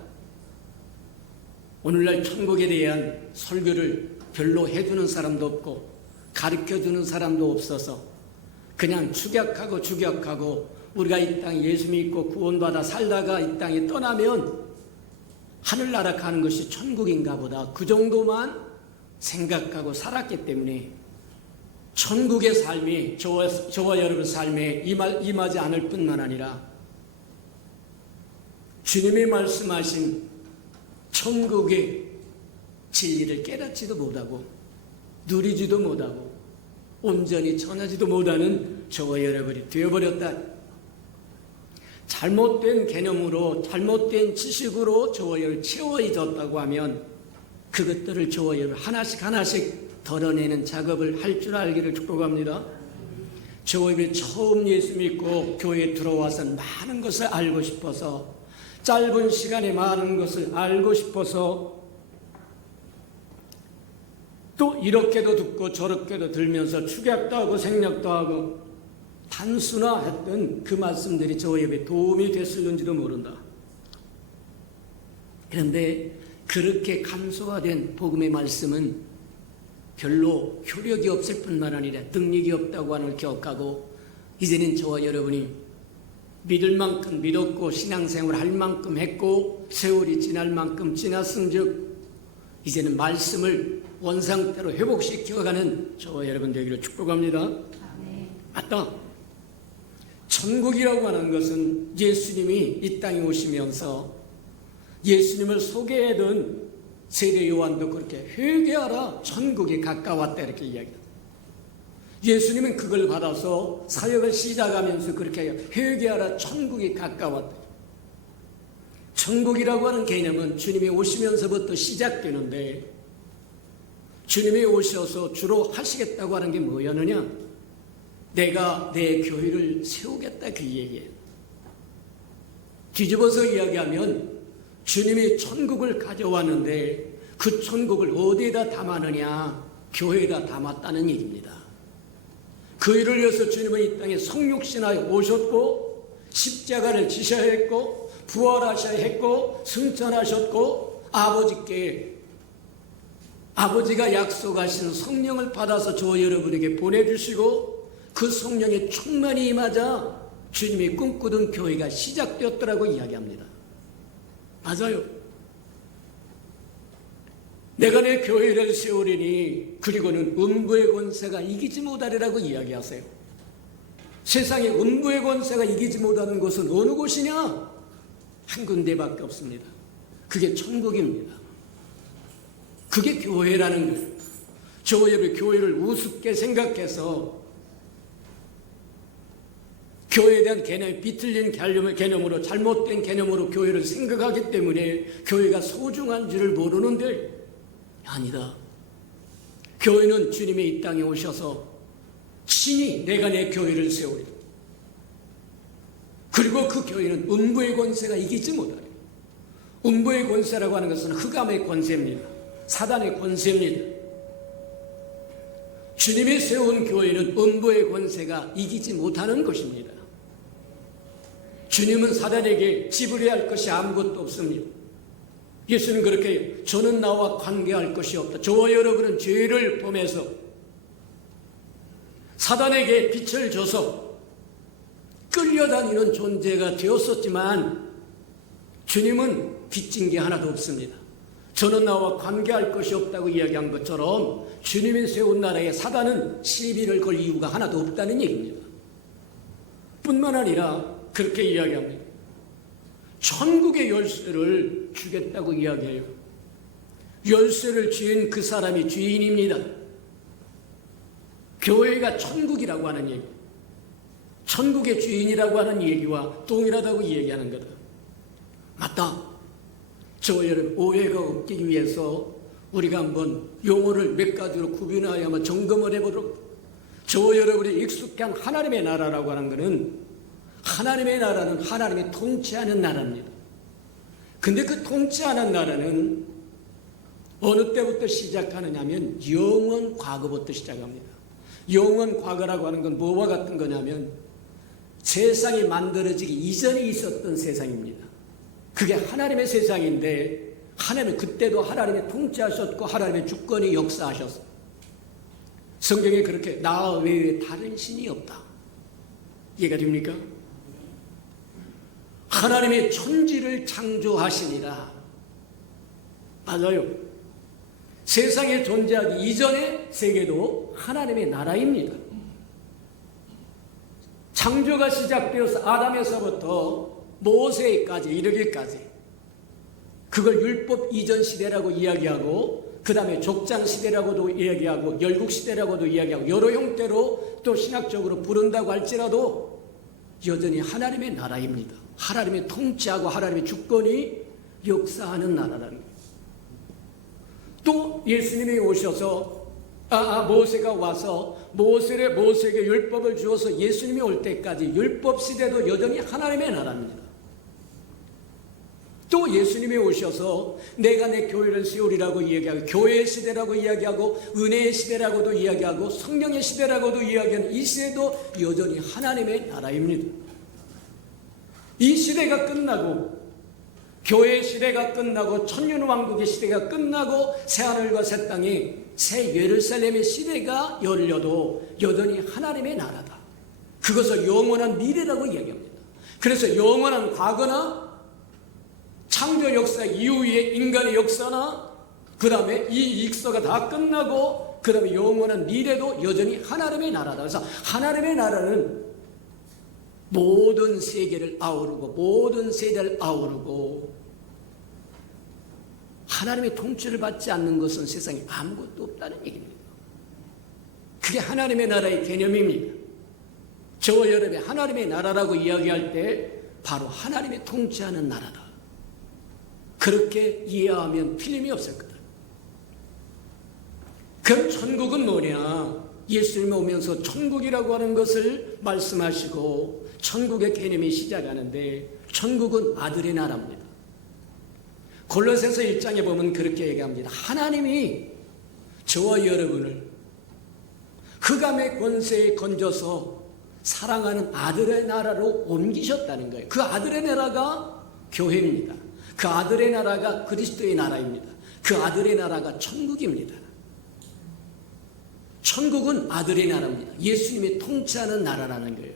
오늘날 천국에 대한 설교를 별로 해주는 사람도 없고 가르쳐주는 사람도 없어서 그냥 축약하고 우리가 이 땅에 예수 믿고 구원받아 살다가 이 땅에 떠나면 하늘나라 가는 것이 천국인가 보다 그 정도만 생각하고 살았기 때문에 천국의 삶이 저와 여러분 삶에 임하지 않을 뿐만 아니라 주님이 말씀하신 천국의 진리를 깨닫지도 못하고 누리지도 못하고 온전히 전하지도 못하는 저와 여러분이 되어버렸다. 잘못된 개념으로 잘못된 지식으로 저와 여러분 채워졌다고 하면 그것들을 저와 여러분 하나씩 덜어내는 작업을 할 줄 알기를 축복합니다. 저와 여러분이 처음 예수 믿고 교회에 들어와서 많은 것을 알고 싶어서 짧은 시간에 많은 것을 알고 싶어서 또 이렇게도 듣고 저렇게도 들면서 축약도 하고 생략도 하고 단순화했던 그 말씀들이 저의 예배에 도움이 됐을는지도 모른다. 그런데 그렇게 간소화된 복음의 말씀은 별로 효력이 없을 뿐만 아니라 능력이 없다고 하는 걸 기억하고 이제는 저와 여러분이 믿을 만큼 믿었고 신앙생활 할 만큼 했고 세월이 지날 만큼 지났은즉 이제는 말씀을 원상태로 회복시켜가는 저와 여러분 되기를 축복합니다. 맞다. 천국이라고 하는 것은 예수님이 이 땅에 오시면서 예수님을 소개하던 세례 요한도 그렇게 회개하라 천국이 가까웠다 이렇게 이야기합니다. 예수님은 그걸 받아서 사역을 시작하면서 그렇게 회개하라 천국이 가까웠다. 천국이라고 하는 개념은 주님이 오시면서부터 시작되는데 주님이 오셔서 주로 하시겠다고 하는 게 뭐였느냐? 내가 내 교회를 세우겠다 그 얘기예요. 뒤집어서 이야기하면 주님이 천국을 가져왔는데 그 천국을 어디에다 담았느냐? 교회가 담았다는 얘기입니다. 그 일을 위해서 주님은 이 땅에 성육신하여 오셨고 십자가를 지셔야 했고 부활하셔야 했고 승천하셨고 아버지께 아버지가 약속하신 성령을 받아서 저 여러분에게 보내주시고 그 성령의 충만이 임하자 주님이 꿈꾸던 교회가 시작되었더라고 이야기합니다. 맞아요. 내가 내 교회를 세우리니 그리고는 음부의 권세가 이기지 못하리라고 이야기하세요. 세상에 음부의 권세가 이기지 못하는 곳은 어느 곳이냐? 한 군데밖에 없습니다. 그게 천국입니다. 그게 교회라는 거예요. 저 여러분 교회를 우습게 생각해서 교회에 대한 개념이 비틀린 개념으로 잘못된 개념으로 교회를 생각하기 때문에 교회가 소중한 줄을 모르는데 아니다. 교회는 주님이 이 땅에 오셔서 친히 내가 내 교회를 세우리라. 그리고 그 교회는 음부의 권세가 이기지 못하리라. 음부의 권세라고 하는 것은 흑암의 권세입니다. 사단의 권세입니다. 주님이 세운 교회는 음부의 권세가 이기지 못하는 것입니다. 주님은 사단에게 지불해야 할 것이 아무것도 없습니다. 예수는 그렇게 저는 나와 관계할 것이 없다. 저와 여러분은 죄를 범해서 사단에게 빛을 줘서 끌려다니는 존재가 되었었지만 주님은 빚진 게 하나도 없습니다. 저는 나와 관계할 것이 없다고 이야기한 것처럼 주님이 세운 나라에 사단은 시비를 걸 이유가 하나도 없다는 얘기입니다. 뿐만 아니라 그렇게 이야기합니다. 천국의 열쇠를 주겠다고 이야기해요. 열쇠를 쥐은 그 사람이 주인입니다. 교회가 천국이라고 하는 얘기, 천국의 주인이라고 하는 얘기와 동일하다고 얘기하는 거다. 맞다. 저 여러분 오해가 없기 위해서 우리가 한번 용어를 몇 가지로 구분하여 한번 점검을 해보도록. 저 여러분이 익숙한 하나님의 나라라고 하는 것은 하나님의 나라는 하나님이 통치하는 나라입니다. 근데 그 통치하는 나라는 어느 때부터 시작하느냐면 영원 과거부터 시작합니다. 영원 과거라고 하는 건 뭐와 같은 거냐면 세상이 만들어지기 이전에 있었던 세상입니다. 그게 하나님의 세상인데 하나님은 그때도 하나님이 통치하셨고 하나님의 주권이 역사하셨어요. 성경에 그렇게 나 외에 다른 신이 없다. 이해가 됩니까? 하나님의 천지를 창조하시니라. 맞아요. 세상에 존재하기 이전의 세계도 하나님의 나라입니다. 창조가 시작되어서 아담에서부터 모세까지 이르기까지 그걸 율법 이전 시대라고 이야기하고 그 다음에 족장 시대라고도 이야기하고 열국 시대라고도 이야기하고 여러 형태로 또 신학적으로 부른다고 할지라도 여전히 하나님의 나라입니다. 하나님의 통치하고 하나님의 주권이 역사하는 나라라는 거예요. 또 예수님이 오셔서 모세가 와서 모세에게 율법을 주어서 예수님이 올 때까지 율법 시대도 여전히 하나님의 나라입니다. 또 예수님이 오셔서 내가 내 교회를 세우리라고 이야기하고 교회의 시대라고 이야기하고 은혜의 시대라고도 이야기하고 성령의 시대라고도 이야기하는 이 시대도 여전히 하나님의 나라입니다. 이 시대가 끝나고 교회의 시대가 끝나고 천년왕국의 시대가 끝나고 새하늘과 새 땅이 새 예루살렘의 시대가 열려도 여전히 하나님의 나라다. 그것을 영원한 미래라고 이야기합니다. 그래서 영원한 과거나 창조 역사 이후의 인간의 역사나 그 다음에 이 역사가 다 끝나고 그 다음에 영원한 미래도 여전히 하나님의 나라다. 그래서 하나님의 나라는 모든 세계를 아우르고 모든 세대를 아우르고 하나님의 통치를 받지 않는 것은 세상에 아무것도 없다는 얘기입니다. 그게 하나님의 나라의 개념입니다. 저와 여러분이 하나님의 나라라고 이야기할 때 바로 하나님의 통치하는 나라다. 그렇게 이해하면 틀림이 없을 거다. 그럼 천국은 뭐냐? 예수님이 오면서 천국이라고 하는 것을 말씀하시고 천국의 개념이 시작하는데 천국은 아들의 나라입니다. 골로새서 1장에 보면 그렇게 얘기합니다. 하나님이 저와 여러분을 흑암의 권세에 건져서 사랑하는 아들의 나라로 옮기셨다는 거예요. 그 아들의 나라가 교회입니다. 그 아들의 나라가 그리스도의 나라입니다. 그 아들의 나라가 천국입니다. 천국은 아들의 나라입니다. 예수님의 통치하는 나라라는 거예요.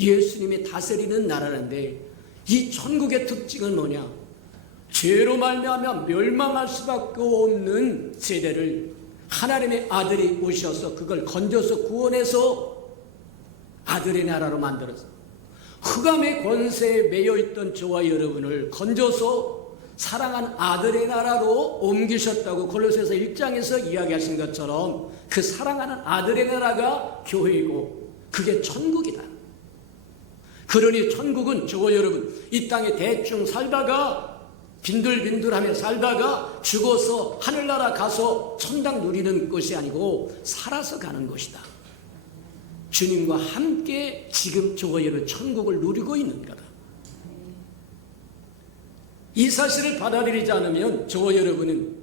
예수님의 다스리는 나라인데 이 천국의 특징은 뭐냐? 죄로 말미암아 멸망할 수밖에 없는 세대를 하나님의 아들이 오셔서 그걸 건져서 구원해서 아들의 나라로 만들어서 흑암의 권세에 매여있던 저와 여러분을 건져서 사랑한 아들의 나라로 옮기셨다고 골로새서 1장에서 이야기하신 것처럼 그 사랑하는 아들의 나라가 교회이고 그게 천국이다. 그러니 천국은 저와 여러분 이 땅에 대충 살다가 빈들빈들하며 살다가 죽어서 하늘나라 가서 천당 누리는 것이 아니고 살아서 가는 것이다. 주님과 함께 지금 저와 여러분 천국을 누리고 있는 거다. 이 사실을 받아들이지 않으면 저와 여러분은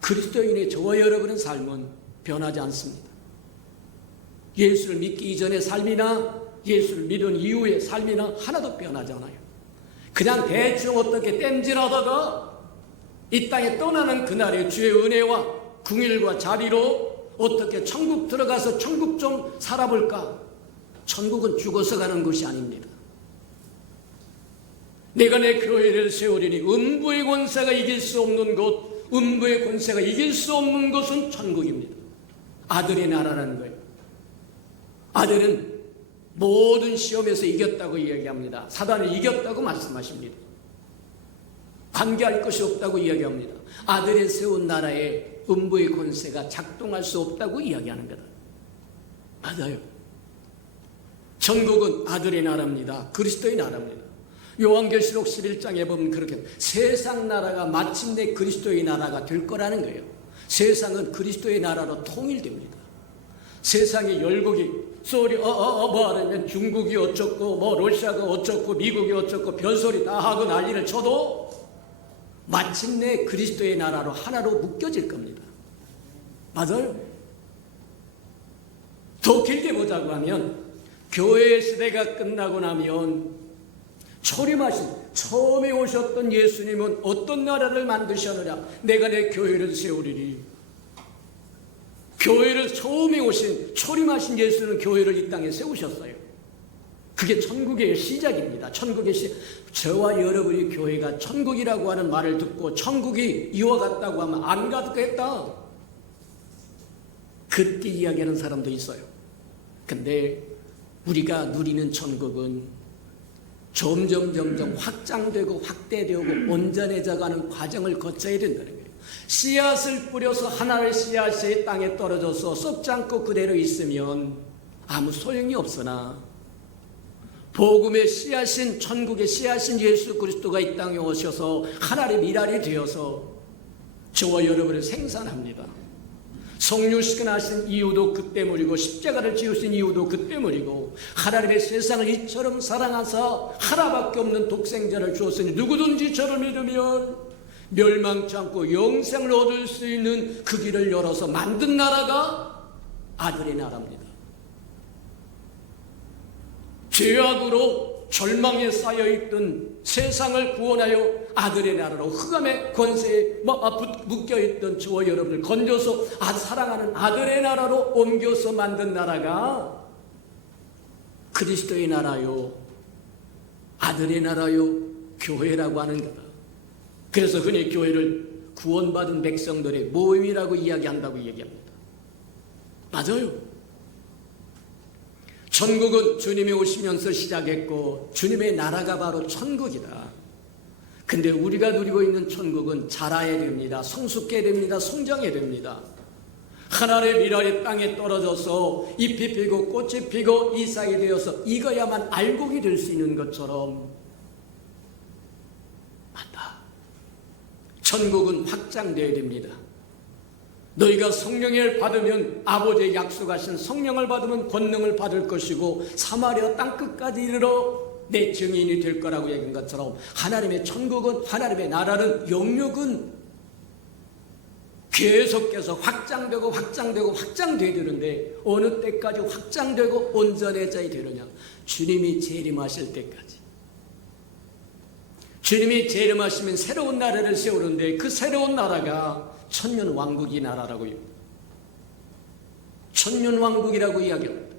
그리스도인의 저와 여러분의 삶은 변하지 않습니다. 예수를 믿기 이전의 삶이나 예수를 믿은 이후의 삶이나 하나도 변하지 않아요. 그냥 대충 어떻게 땜질하다가 이 땅에 떠나는 그날의 주의 은혜와 궁일과 자비로 어떻게 천국 들어가서 천국 좀 살아볼까? 천국은 죽어서 가는 것이 아닙니다. 내가 내 교회를 세우리니 음부의 권세가 이길 수 없는 곳, 음부의 권세가 이길 수 없는 것은 천국입니다. 아들의 나라라는 거예요. 아들은 모든 시험에서 이겼다고 이야기합니다. 사단을 이겼다고 말씀하십니다. 관계할 것이 없다고 이야기합니다. 아들의 세운 나라에 음부의 권세가 작동할 수 없다고 이야기하는 거다. 맞아요. 천국은 아들의 나라입니다. 그리스도의 나라입니다. 요한계시록 11장에 보면 그렇게 세상 나라가 마침내 그리스도의 나라가 될 거라는 거예요. 세상은 그리스도의 나라로 통일됩니다. 세상의 열국이 소리 뭐 하려면 중국이 어쩌고 뭐 러시아가 어쩌고 미국이 어쩌고 별소리 다 하고 난리를 쳐도 마침내 그리스도의 나라로 하나로 묶여질 겁니다. 맞아요. 더 길게 보자고 하면 교회의 시대가 끝나고 나면 초림하신 처음에 오셨던 예수님은 어떤 나라를 만드셨느냐? 내가 내 교회를 세우리니. 교회를 처음에 오신 초림하신 예수는 교회를 이 땅에 세우셨어요. 그게 천국의 시작입니다. 천국의 저와 여러분의 교회가 천국이라고 하는 말을 듣고 천국이 이와 같다고 하면 안 가겠다. 그렇게 이야기하는 사람도 있어요. 근데 우리가 누리는 천국은 점점 확장되고 확대되고 온전해져가는 과정을 거쳐야 된다는 거예요. 씨앗을 뿌려서 하나의 씨앗이 땅에 떨어져서 썩지 않고 그대로 있으면 아무 소용이 없으나 복음의 씨앗인 천국의 씨앗인 예수 그리스도가 이 땅에 오셔서 하나의 미랄이 되어서 저와 여러분을 생산합니다. 성육신 하신 이유도 그 때문이고 십자가를 지으신 이유도 그 때문이고 하나님의 세상을 이처럼 사랑하사 하나밖에 없는 독생자를 주었으니 누구든지 저를 믿으면 멸망치 않고 영생을 얻을 수 있는 그 길을 열어서 만든 나라가 아들의 나라입니다. 죄악으로 절망에 쌓여있던 세상을 구원하여 아들의 나라로 흑암의 권세에 묶여있던 저와 여러분을 건져서 사랑하는 아들의 나라로 옮겨서 만든 나라가 그리스도의 나라요, 아들의 나라요, 교회라고 하는 거다. 그래서 흔히 교회를 구원받은 백성들의 모임이라고 이야기한다고 얘기합니다. 맞아요. 천국은 주님이 오시면서 시작했고 주님의 나라가 바로 천국이다. 근데 우리가 누리고 있는 천국은 자라야 됩니다. 성숙해야 됩니다. 성장해야 됩니다. 하나님의 미랄이 땅에 떨어져서 잎이 피고 꽃이 피고 이삭이 되어서 익어야만 알곡이 될 수 있는 것처럼 맞다. 천국은 확장되어야 됩니다. 너희가 성령을 받으면 아버지의 약속하신 성령을 받으면 권능을 받을 것이고 사마리아 땅끝까지 이르러 내 증인이 될 거라고 얘기한 것처럼 하나님의 천국은 하나님의 나라는 영역은 계속해서 확장되는데 어느 때까지 확장되고 온전해져야 되느냐? 주님이 재림하실 때까지. 주님이 재림하시면 새로운 나라를 세우는데 그 새로운 나라가 천년왕국이 나라라고요. 천년왕국이라고 이야기합니다.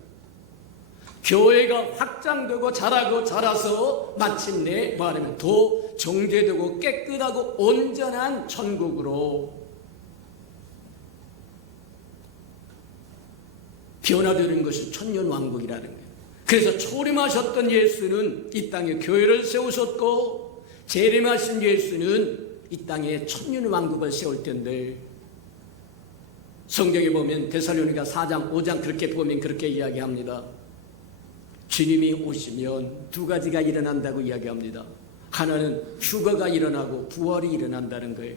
교회가 확장되고 자라서 마침내 말하면 더 정제되고 깨끗하고 온전한 천국으로 변화되는 것이 천년왕국이라는 거예요. 그래서 초림하셨던 예수는 이 땅에 교회를 세우셨고 재림하신 예수는 이 땅에 천년왕국을 세울 텐데 성경에 보면 데살로니가 4장 5장 그렇게 보면 그렇게 이야기합니다. 주님이 오시면 두 가지가 일어난다고 이야기합니다. 하나는 휴거가 일어나고 부활이 일어난다는 거예요.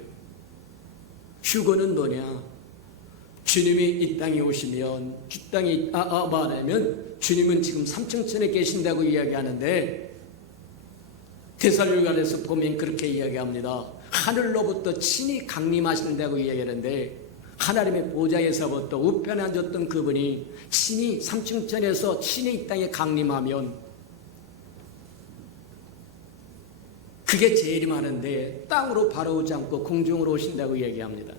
휴거는 뭐냐? 주님이 이 땅에 오시면 말하면 주님은 지금 삼층천에 계신다고 이야기하는데 데살로니가에서 보면 그렇게 이야기합니다. 하늘로부터 친히 강림하신다고 이야기하는데 하나님의 보좌에서부터 우편에 앉았던 그분이 친히 삼층천에서 친히 이 땅에 강림하면 그게 재림하는데 땅으로 바로 오지 않고 공중으로 오신다고 이야기합니다.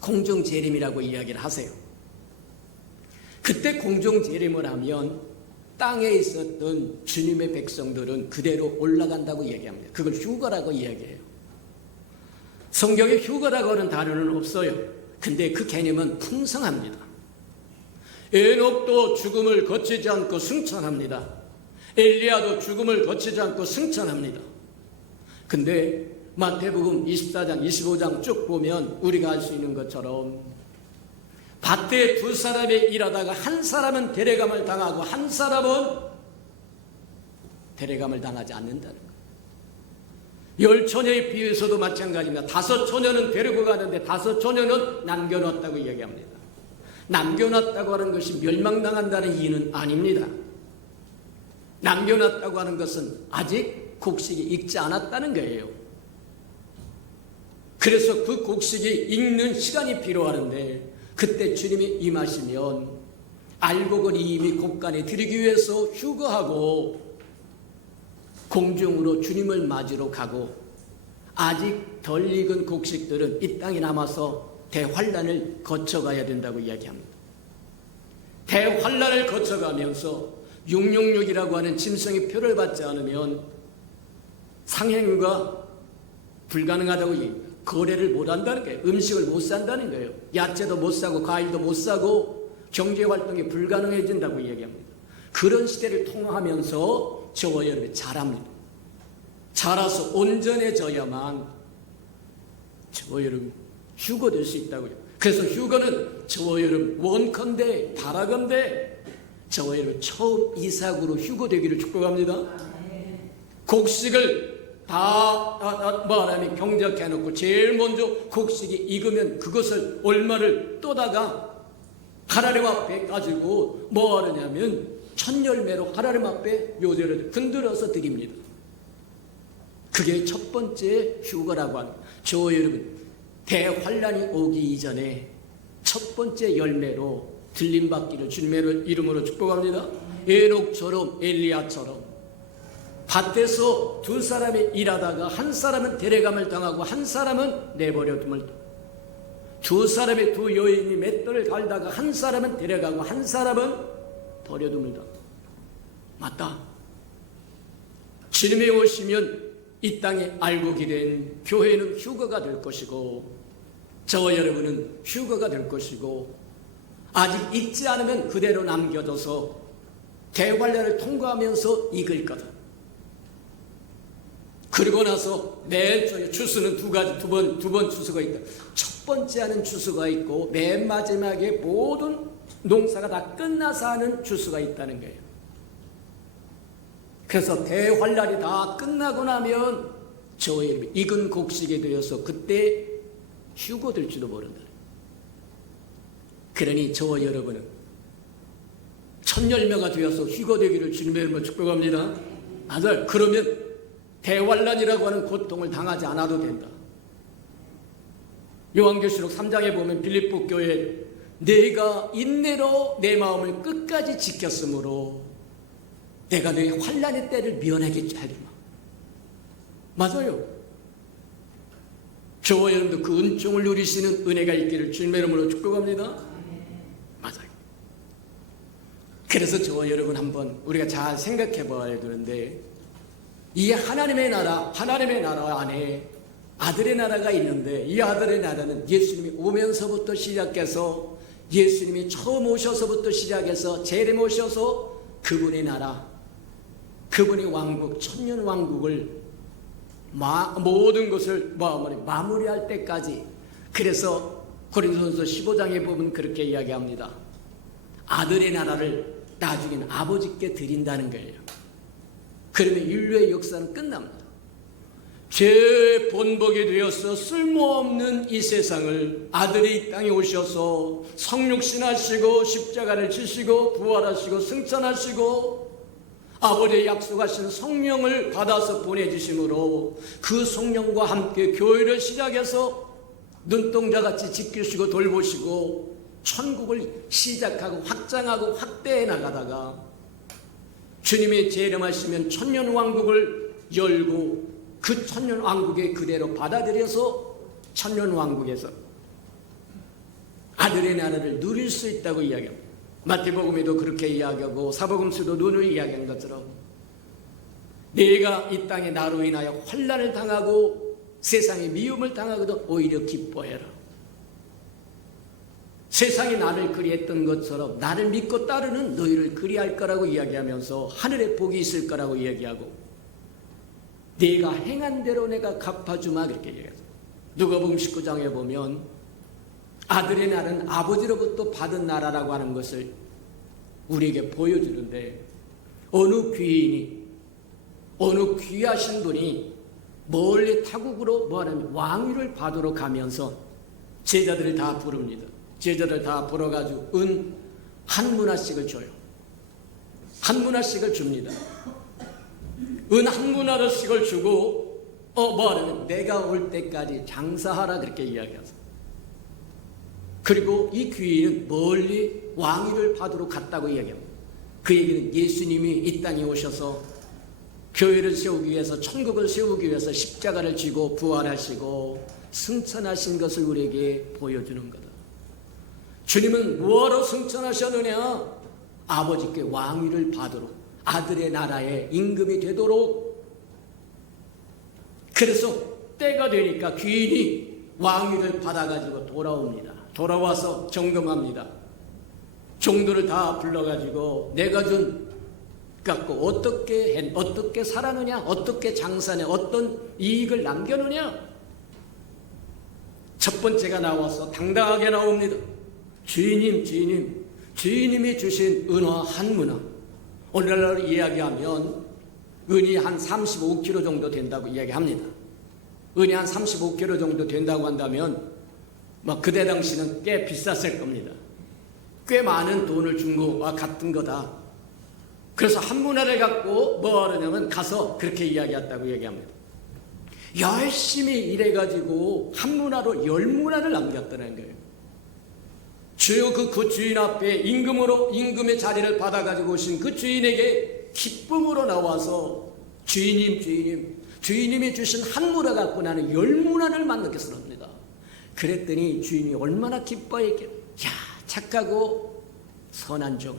공중 재림이라고 이야기를 하세요. 그때 공중 재림을 하면 땅에 있었던 주님의 백성들은 그대로 올라간다고 이야기합니다. 그걸 휴거라고 이야기해요. 성경에 휴거라고 하는 단어는 없어요. 근데 그 개념은 풍성합니다. 에녹도 죽음을 거치지 않고 승천합니다. 엘리야도 죽음을 거치지 않고 승천합니다. 근데 마태복음 24장 25장 쭉 보면 우리가 알 수 있는 것처럼 밭에 두 사람이 일하다가 한 사람은 데려감을 당하고 한 사람은 데려감을 당하지 않는다는 거예요. 10처녀의 비유에서도 마찬가지입니다. 5처녀는 데리고 가는데 5처녀는 남겨놨다고 이야기합니다. 남겨놨다고 하는 것이 멸망당한다는 이유는 아닙니다. 남겨놨다고 하는 것은 아직 곡식이 익지 않았다는 거예요. 그래서 그 곡식이 익는 시간이 필요하는데 그때 주님이 임하시면 알곡은 이미 곡간에 들이기 위해서 휴거하고 공중으로 주님을 맞으러 가고 아직 덜 익은 곡식들은 이 땅에 남아서 대환란을 거쳐가야 된다고 이야기합니다. 대환란을 거쳐가면서 666이라고 하는 짐승의 표를 받지 않으면 상행과 불가능하다고 얘기합니다. 거래를 못한다는 거예요. 음식을 못 산다는 거예요. 야채도 못 사고 과일도 못 사고 경제활동이 불가능해진다고 이야기합니다. 그런 시대를 통하면서 저와 여러분이 자랍니다. 자라서 온전해져야만 저와 여러분 휴거될 수 있다고요. 그래서 휴거는 저와 여러분 원컨대 바라건대 저와 여러분 처음 이삭으로 휴거되기를 축복합니다. 곡식을 다 말하면 경작해놓고 제일 먼저 곡식이 익으면 그것을 얼마를 떠다가 하나님 앞에 가지고 뭐 하느냐면 첫 열매로 하나님 앞에 요제를 흔들어서 드립니다. 그게 첫 번째 휴거라고 합니다. 저 여러분 대환란이 오기 이전에 첫 번째 열매로 들림받기를 주님의 이름으로 축복합니다. 에녹처럼 엘리야처럼 밭에서 두 사람이 일하다가 한 사람은 데려감을 당하고 한 사람은 내버려둠을 두 사람의 두 여인이 맷돌을 갈다가 한 사람은 데려가고 한 사람은 버려둠을 당. 맞다. 주님이 오시면 이 땅에 알곡이 된 교회는 휴거가 될 것이고 저와 여러분은 휴거가 될 것이고 아직 익지 않으면 그대로 남겨져서 대환란을 통과하면서 익을 거다. 그리고 나서 맨 쪽에 추수는 두 번 추수가 있다. 첫 번째 하는 추수가 있고 맨 마지막에 모든 농사가 다 끝나서 하는 추수가 있다는 거예요. 그래서 대환란이 다 끝나고 나면 저의 익은 곡식이 되어서 그때 휴거될지도 모른다. 그러니 저와 여러분은 첫 열매가 되어서 휴거되기를 주님의 이름으로 축복합니다. 맞아요. 그러면 대환란이라고 하는 고통을 당하지 않아도 된다. 요한계시록 3장에 보면 빌립보 교회 내가 인내로 내 마음을 끝까지 지켰으므로 내가 너희 환난의 때를 면하게 하리라. 맞아요. 저와 여러분도 그 은총을 누리시는 은혜가 있기를 주님의 이름으로 축복합니다. 맞아요. 그래서 저와 여러분 한번 우리가 잘 생각해 봐야 되는데, 이 하나님의 나라 안에 아들의 나라가 있는데, 이 아들의 나라는 예수님이 오면서부터 시작해서, 예수님이 처음 오셔서부터 시작해서 재림 오셔서 그분의 나라, 그분의 왕국, 천년 왕국을 모든 것을 마무리할 때까지. 그래서 고린도전서 15장에 보면 그렇게 이야기합니다. 아들의 나라를 나중에는 아버지께 드린다는 거예요. 그러면 인류의 역사는 끝납니다. 죄 본보게 되어서 쓸모없는 이 세상을 아들이 이 땅에 오셔서 성육신하시고 십자가를 지시고 부활하시고 승천하시고 아버지의 약속하신 성령을 받아서 보내주심으로 그 성령과 함께 교회를 시작해서 눈동자같이 지키시고 돌보시고 천국을 시작하고 확장하고 확대해 나가다가 주님이 재림하시면 천년왕국을 열고 그 천년왕국에 그대로 받아들여서 천년왕국에서 아들의 나라를 누릴 수 있다고 이야기합니다. 마태복음에도 그렇게 이야기하고 사복음서도 누누이 이야기한 것처럼 내가 이 땅에 나로 인하여 환난을 당하고 세상에 미움을 당하거든 오히려 기뻐해라. 세상이 나를 그리했던 것처럼 나를 믿고 따르는 너희를 그리할 거라고 이야기하면서 하늘에 복이 있을 거라고 이야기하고 내가 행한 대로 내가 갚아주마 그렇게 얘기하죠. 누가복음 19장에 보면 아들의 나라는 아버지로부터 받은 나라라고 하는 것을 우리에게 보여주는데, 어느 귀인이, 어느 귀하신 분이 멀리 타국으로 뭐하냐면 왕위를 받으러 가면서 제자들을 다 부릅니다. 제자들 다 불러가지고 은 한 문화씩을 줘요. 한 문화씩을 줍니다. 은 한 문화씩을 주고 뭐하냐면 내가 올 때까지 장사하라 그렇게 이야기하세요. 그리고 이 귀인은 멀리 왕위를 받으러 갔다고 이야기합니다. 그 얘기는 예수님이 이 땅에 오셔서 교회를 세우기 위해서, 천국을 세우기 위해서 십자가를 지고 부활하시고 승천하신 것을 우리에게 보여주는 거다. 주님은 뭐하러 승천하셨느냐? 아버지께 왕위를 받으러, 아들의 나라의 임금이 되도록. 그래서 때가 되니까 귀인이 왕위를 받아가지고 돌아옵니다. 돌아와서 점검합니다. 종들을 다 불러가지고 내가 준 갖고 어떻게 살았느냐, 어떻게 장사냐, 어떤 이익을 남겨느냐. 첫 번째가 나와서 당당하게 나옵니다. 주인님이 주신 은화 한 문화. 오늘날로 이야기하면 은이 한 35kg 정도 된다고 이야기합니다. 은이 한 35kg 정도 된다고 한다면 그때 당시는 꽤 비쌌을 겁니다. 꽤 많은 돈을 준 거와 같은 거다. 그래서 한 문화를 갖고 뭐 하느냐면 가서 그렇게 이야기했다고 얘기합니다. 열심히 일해가지고 한 문화로 10문화를 남겼다는 거예요. 주요 그 주인 앞에 임금의 자리를 받아가지고 오신 그 주인에게 기쁨으로 나와서 주인님이 주신 한 문화 갖고 나는 10문화를 만들겠습니다. 그랬더니 주인이 얼마나 기뻐했게, 야, 착하고 선한 종아,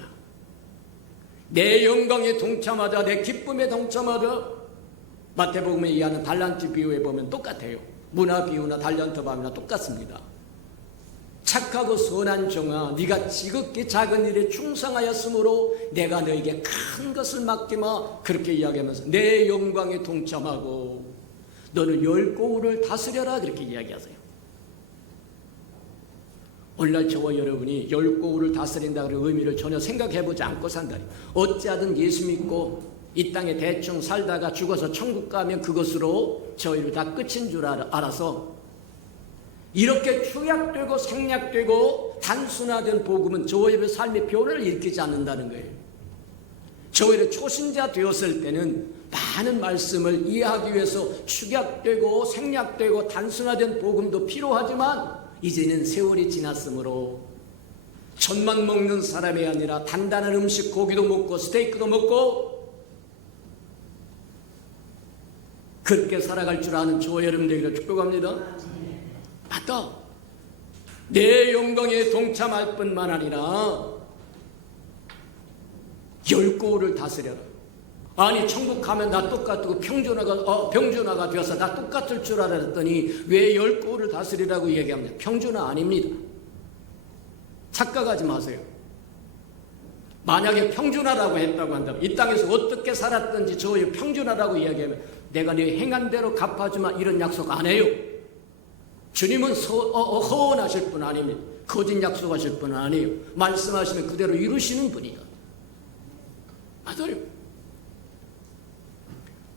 내 영광에 동참하자, 내 기쁨에 동참하자. 마태복음에 이해하는 달란트 비유에 보면 똑같아요. 문화 비유나 달란트 비유나 똑같습니다. 착하고 선한 종아, 네가 지극히 작은 일에 충성하였으므로 내가 너에게 큰 것을 맡기마. 그렇게 이야기하면서 내 영광에 동참하고 너는 10고울을 다스려라 그렇게 이야기하세요. 오늘날 저와 여러분이 10고울을 다스린다는 의미를 전혀 생각해보지 않고 산다니, 어찌하든 예수 믿고 이 땅에 대충 살다가 죽어서 천국 가면 그것으로 저희를 다 끝인 줄 알아서 이렇게 축약되고 생략되고 단순화된 복음은 저희의 삶의 변화를 일으키지 않는다는 거예요. 저 오히려 초신자 되었을 때는 많은 말씀을 이해하기 위해서 축약되고 생략되고 단순화된 복음도 필요하지만 이제는 세월이 지났으므로 젖만 먹는 사람이 아니라 단단한 음식, 고기도 먹고 스테이크도 먹고 그렇게 살아갈 줄 아는 저와 여러분 되기를 축복합니다. 맞다. 내 영광에 동참할 뿐만 아니라 10고을을 다스려라. 아니 천국 가면 나 똑같고 병준화가 되어서 나 똑같을 줄 알았더니 왜 10고을을 다스리라고 얘기합니다. 병준화 아닙니다. 착각하지 마세요. 만약에 평준화라고 했다고 한다면 이 땅에서 어떻게 살았든지 저의 평준화라고 이야기하면 내가 네 행한 대로 갚아주마 이런 약속 안 해요. 주님은 허언하실 분 아닙니다. 거짓 약속하실 분은 아니에요. 말씀하시면 그대로 이루시는 분이야. 맞아요.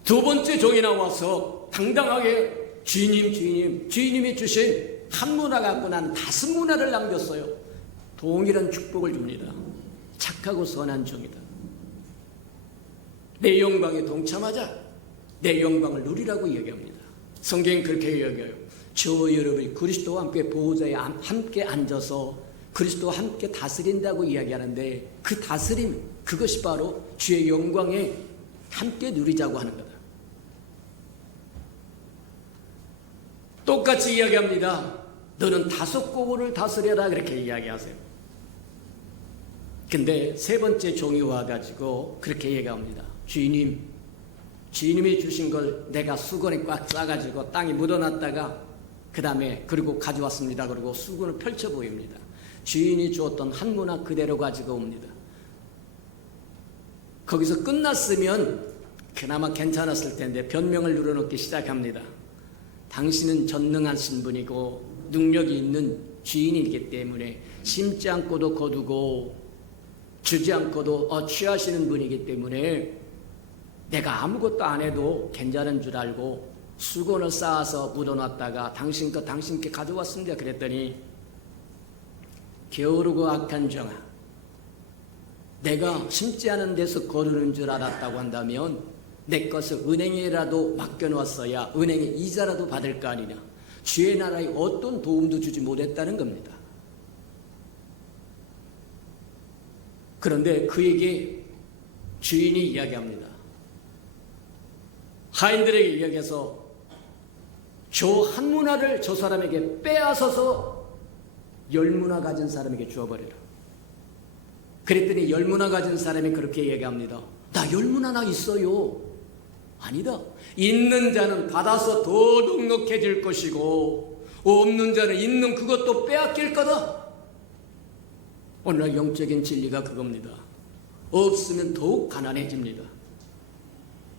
두 번째 종이 나와서 당당하게 주인님이 주신 한 문화 갖고 난 5문화를 남겼어요. 동일한 축복을 줍니다. 착하고 선한 종이다. 내 영광에 동참하자. 내 영광을 누리라고 이야기합니다. 성경이 그렇게 이야기해요. 저와 여러분이 그리스도와 함께 보호자에 함께 앉아서 그리스도와 함께 다스린다고 이야기하는데 그 다스림, 그것이 바로 주의 영광에 함께 누리자고 하는 거다. 똑같이 이야기합니다. 너는 5고을을 다스려라 그렇게 이야기하세요. 근데 세 번째 종이 와가지고 그렇게 얘기합니다. 주인님이 주신 걸 내가 수건에 꽉 싸가지고 땅에 묻어놨다가 그 다음에 그리고 가져왔습니다. 그리고 수건을 펼쳐 보입니다. 주인이 주었던 한 문화 그대로 가지고 옵니다. 거기서 끝났으면 그나마 괜찮았을 텐데 변명을 늘어놓기 시작합니다. 당신은 전능하신 분이고 능력이 있는 주인이기 때문에 심지 않고도 거두고 주지 않고도 취하시는 분이기 때문에 내가 아무것도 안 해도 괜찮은 줄 알고 수건을 쌓아서 묻어놨다가 당신 거 당신께 가져왔습니다. 그랬더니 게으르고 악한 종아, 내가 심지 않은 데서 거두는 줄 알았다고 한다면 내 것을 은행에라도 맡겨놓았어야 은행에 이자라도 받을 거 아니냐. 주의 나라에 어떤 도움도 주지 못했다는 겁니다. 그런데 그에게 주인이 이야기합니다. 하인들에게 이야기해서 저 한 문화를 저 사람에게 빼앗아서 10문화 가진 사람에게 주어버려라. 그랬더니 10문화 가진 사람이 그렇게 얘기합니다. 나 10문화나 있어요. 아니다. 있는 자는 받아서 더 넉넉해질 것이고 없는 자는 있는 그것도 빼앗길 거다. 오늘날 영적인 진리가 그겁니다. 없으면 더욱 가난해집니다.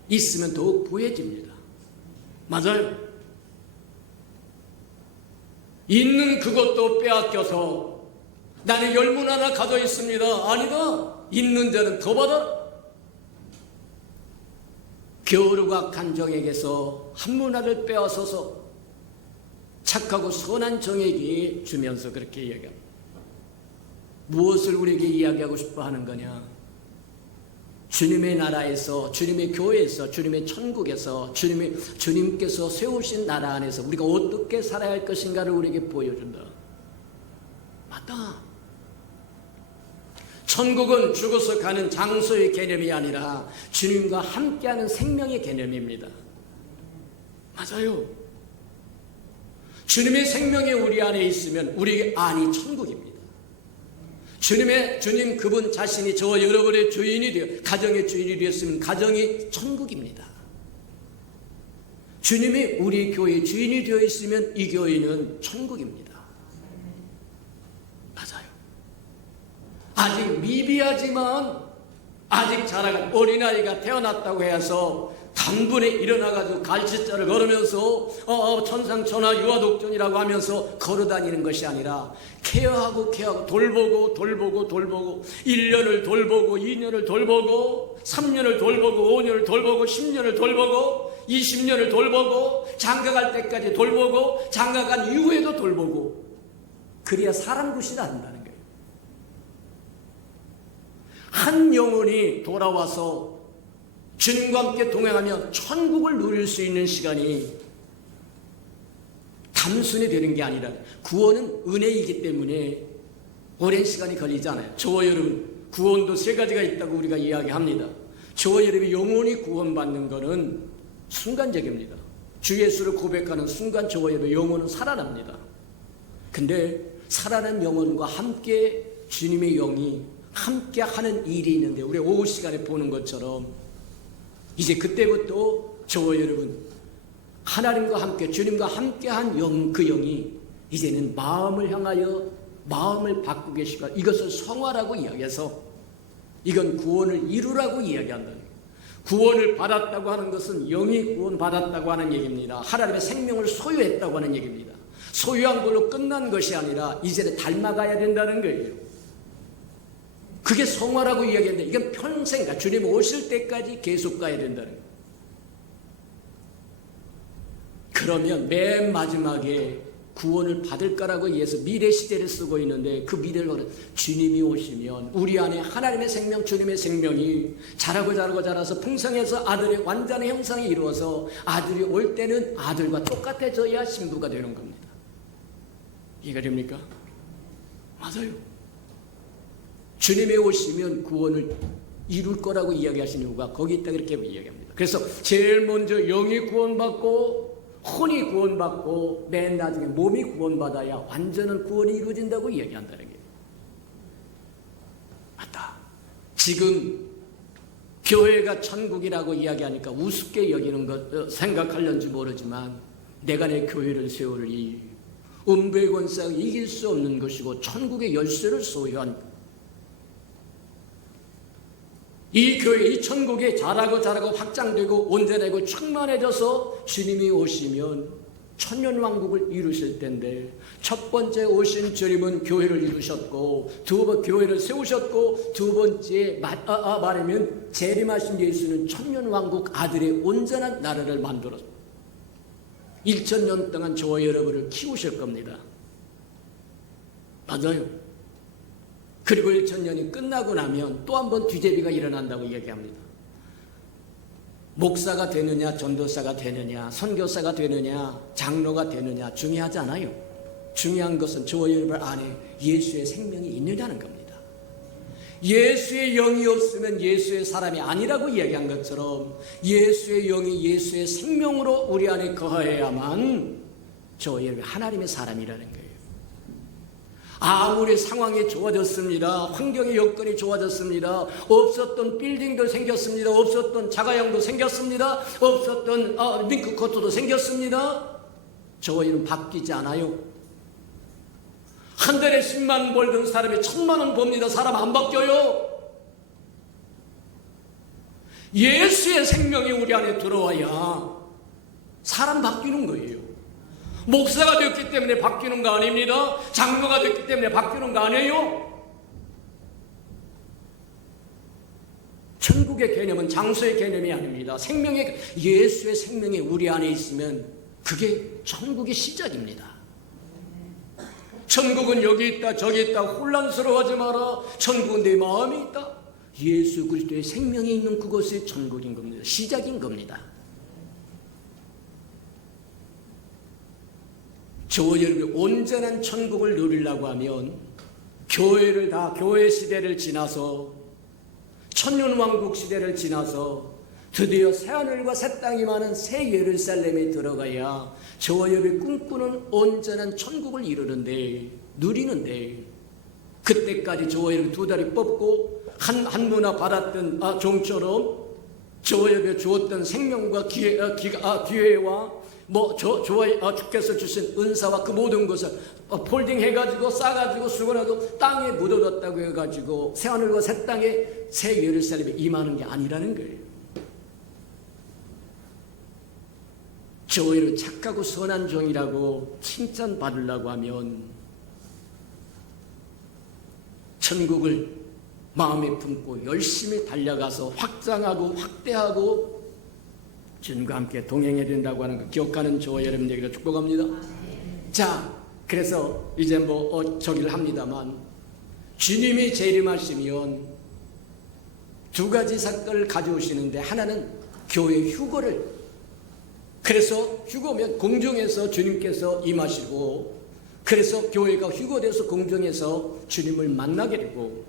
있으면 더욱 부해집니다. 맞아요. 있는 그것도 빼앗겨서 나는 10문화나 가져 있습니다. 아니다. 있는 자는 더 받아라. 게으르고 악한 종에게서 한 문화를 빼앗아서 착하고 선한 종에게 주면서 그렇게 이야기합니다. 무엇을 우리에게 이야기하고 싶어 하는 거냐? 주님의 나라에서, 주님의 교회에서, 주님의 천국에서, 주님께서 세우신 나라 안에서 우리가 어떻게 살아야 할 것인가를 우리에게 보여준다. 맞다. 천국은 죽어서 가는 장소의 개념이 아니라 주님과 함께하는 생명의 개념입니다. 맞아요. 주님의 생명이 우리 안에 있으면 우리 안이 천국입니다. 주님 그분 자신이 저와 여러분의 주인이 되어 가정의 주인이 되었으면 가정이 천국입니다. 주님이 우리 교회의 주인이 되어 있으면 이 교회는 천국입니다. 맞아요. 아직 미비하지만 아직 자라간 어린아이가 태어났다고 해서 단번에 일어나가지고 갈치자를 걸으면서 천상천하 유아독존이라고 하면서 걸어다니는 것이 아니라 케어하고 돌보고 1년을 돌보고 2년을 돌보고 3년을 돌보고 5년을 돌보고 10년을 돌보고 20년을 돌보고 장가갈 때까지 돌보고 장가간 이후에도 돌보고 그래야 사람 굿이 난다는 거예요. 한 영혼이 돌아와서 주님과 함께 동행하며 천국을 누릴 수 있는 시간이 단순히 되는 게 아니라 구원은 은혜이기 때문에 오랜 시간이 걸리지 않아요. 저와 여러분, 구원도 세 가지가 있다고 우리가 이야기합니다. 저와 여러분이 영원히 구원받는 것은 순간적입니다. 주 예수를 고백하는 순간 저와 여러분 영혼은 살아납니다. 근데 살아난 영혼과 함께 주님의 영이 함께 하는 일이 있는데, 우리 오후 시간에 보는 것처럼 이제 그때부터 저와 여러분 하나님과 함께 주님과 함께한 영, 그 영이 이제는 마음을 향하여 마음을 바꾸게 시가, 이것을 성화라고 이야기해서 이건 구원을 이루라고 이야기한다. 구원을 받았다고 하는 것은 영이 구원받았다고 하는 얘기입니다. 하나님의 생명을 소유했다고 하는 얘기입니다. 소유한 걸로 끝난 것이 아니라 이제는 닮아가야 된다는 거예요. 그게 성화라고 이야기하는데 이건 평생, 주님 오실 때까지 계속 가야 된다는 거예요. 그러면 맨 마지막에 구원을 받을까라고 위해서 미래 시제를 쓰고 있는데, 그 미래를 주님이 오시면 우리 안에 하나님의 생명, 주님의 생명이 자라서 풍성해서 아들의 완전한 형상이 이루어서 아들이 올 때는 아들과 똑같아져야 신부가 되는 겁니다. 이해가 됩니까? 맞아요. 주님이 오시면 구원을 이룰 거라고 이야기하신 이유가 거기 있다, 그렇게 이야기합니다. 그래서 제일 먼저 영이 구원받고 혼이 구원받고 맨 나중에 몸이 구원받아야 완전한 구원이 이루어진다고 이야기한다는 게 맞다. 지금 교회가 천국이라고 이야기하니까 우습게 여기는 것 생각하려는지 모르지만, 내가 내 교회를 세우리 음부의 권세가 이길 수 없는 것이고 천국의 열쇠를 소유한 이 교회, 이 천국이 자라고 확장되고 온전하고 충만해져서 주님이 오시면 천년왕국을 이루실 텐데, 첫 번째 오신 주님은 교회를 이루셨고, 교회를 세우셨고, 두 번째 말하면 재림하신 예수는 천년왕국 아들의 온전한 나라를 만들었습니다. 1000년 동안 저와 여러분을 키우실 겁니다. 맞아요. 그리고 1000년이 끝나고 나면 또 한 번 뒤제비가 일어난다고 이야기합니다. 목사가 되느냐, 전도사가 되느냐, 선교사가 되느냐, 장로가 되느냐 중요하지 않아요. 중요한 것은 저와 여러분 안에 예수의 생명이 있느냐는 겁니다. 예수의 영이 없으면 예수의 사람이 아니라고 이야기한 것처럼 예수의 영이 예수의 생명으로 우리 안에 거해야만 저와 여러분 하나님의 사람이라는 거예요. 아무리 상황이 좋아졌습니다. 환경의 여건이 좋아졌습니다. 없었던 빌딩도 생겼습니다. 없었던 자가용도 생겼습니다. 없었던 링크코트도 생겼습니다. 저와 여러분 바뀌지 않아요. 한 달에 10만 벌던 사람이 1000만 원 법니다. 사람 안 바뀌어요. 예수의 생명이 우리 안에 들어와야 사람 바뀌는 거예요. 목사가 됐기 때문에 바뀌는 거 아닙니다. 장로가 됐기 때문에 바뀌는 거 아니에요. 천국의 개념은 장소의 개념이 아닙니다. 예수의 생명이 우리 안에 있으면 그게 천국의 시작입니다. 천국은 여기 있다 저기 있다 혼란스러워하지 마라. 천국은 내 마음에 있다. 예수 그리스도의 생명이 있는 그것이 천국인 겁니다. 시작인 겁니다. 저와 여러분이 온전한 천국을 누리려고 하면 교회 시대를 지나서 천년왕국 시대를 지나서 드디어 새하늘과 새 땅이 많은 새 예루살렘에 들어가야 저와 여러분이 꿈꾸는 온전한 천국을 누리는데 그때까지 저와 여러분 두 다리 뻗고 한 문화 받았던 종처럼 저와 여러분이 주었던 생명과 기회와 주께서 주신 은사와 그 모든 것을 폴딩해가지고 싸가지고 수건해도 땅에 묻어뒀다고 해가지고 새하늘과 새 땅에 새 예루살렘에 임하는 게 아니라는 거예요. 저희를 착하고 선한 종이라고 칭찬받으려고 하면 천국을 마음에 품고 열심히 달려가서 확장하고 확대하고 주님과 함께 동행해야 된다고 하는 거 기억하는 저와 여러분에게 축복합니다. 자, 그래서 이제 저기를 합니다만 주님이 재림하시면 두 가지 사건을 가져오시는데, 하나는 교회 휴거를, 그래서 휴거면 공중에서 주님께서 임하시고, 그래서 교회가 휴거돼서 공중에서 주님을 만나게 되고,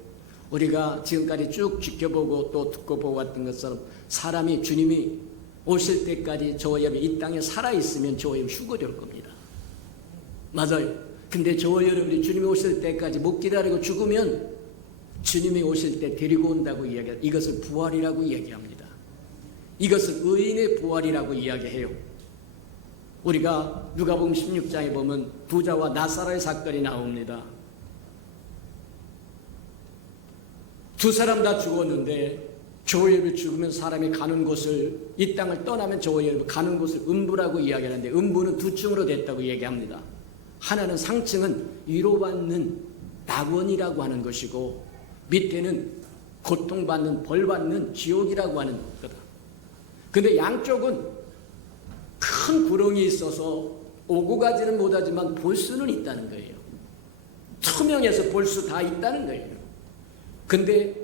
우리가 지금까지 쭉 지켜보고 또 듣고 보고 왔던 것처럼 사람이 주님이 오실 때까지 저와 여러분이 이 땅에 살아있으면 저와 여러분 휴거될 겁니다. 맞아요. 근데 저와 여러분이 주님이 오실 때까지 못 기다리고 죽으면 주님이 오실 때 데리고 온다고 이야기합니다. 이것을 부활이라고 이야기합니다. 이것을 의인의 부활이라고 이야기해요. 우리가 누가복음 16장에 보면 부자와 나사로의 사건이 나옵니다. 두 사람 다 죽었는데 저와 여러분이 죽으면 사람이 가는 곳을, 이 땅을 떠나면 저와 여러분이 가는 곳을 음부라고 이야기하는데, 음부는 두 층으로 됐다고 얘기합니다. 하나는 상층은 위로받는 낙원이라고 하는 것이고, 밑에는 고통받는 벌받는 지옥이라고 하는 거다. 근데 양쪽은 큰 구렁이 있어서 오고 가지는 못하지만 볼 수는 있다는 거예요. 투명해서 볼 수 다 있다는 거예요. 근데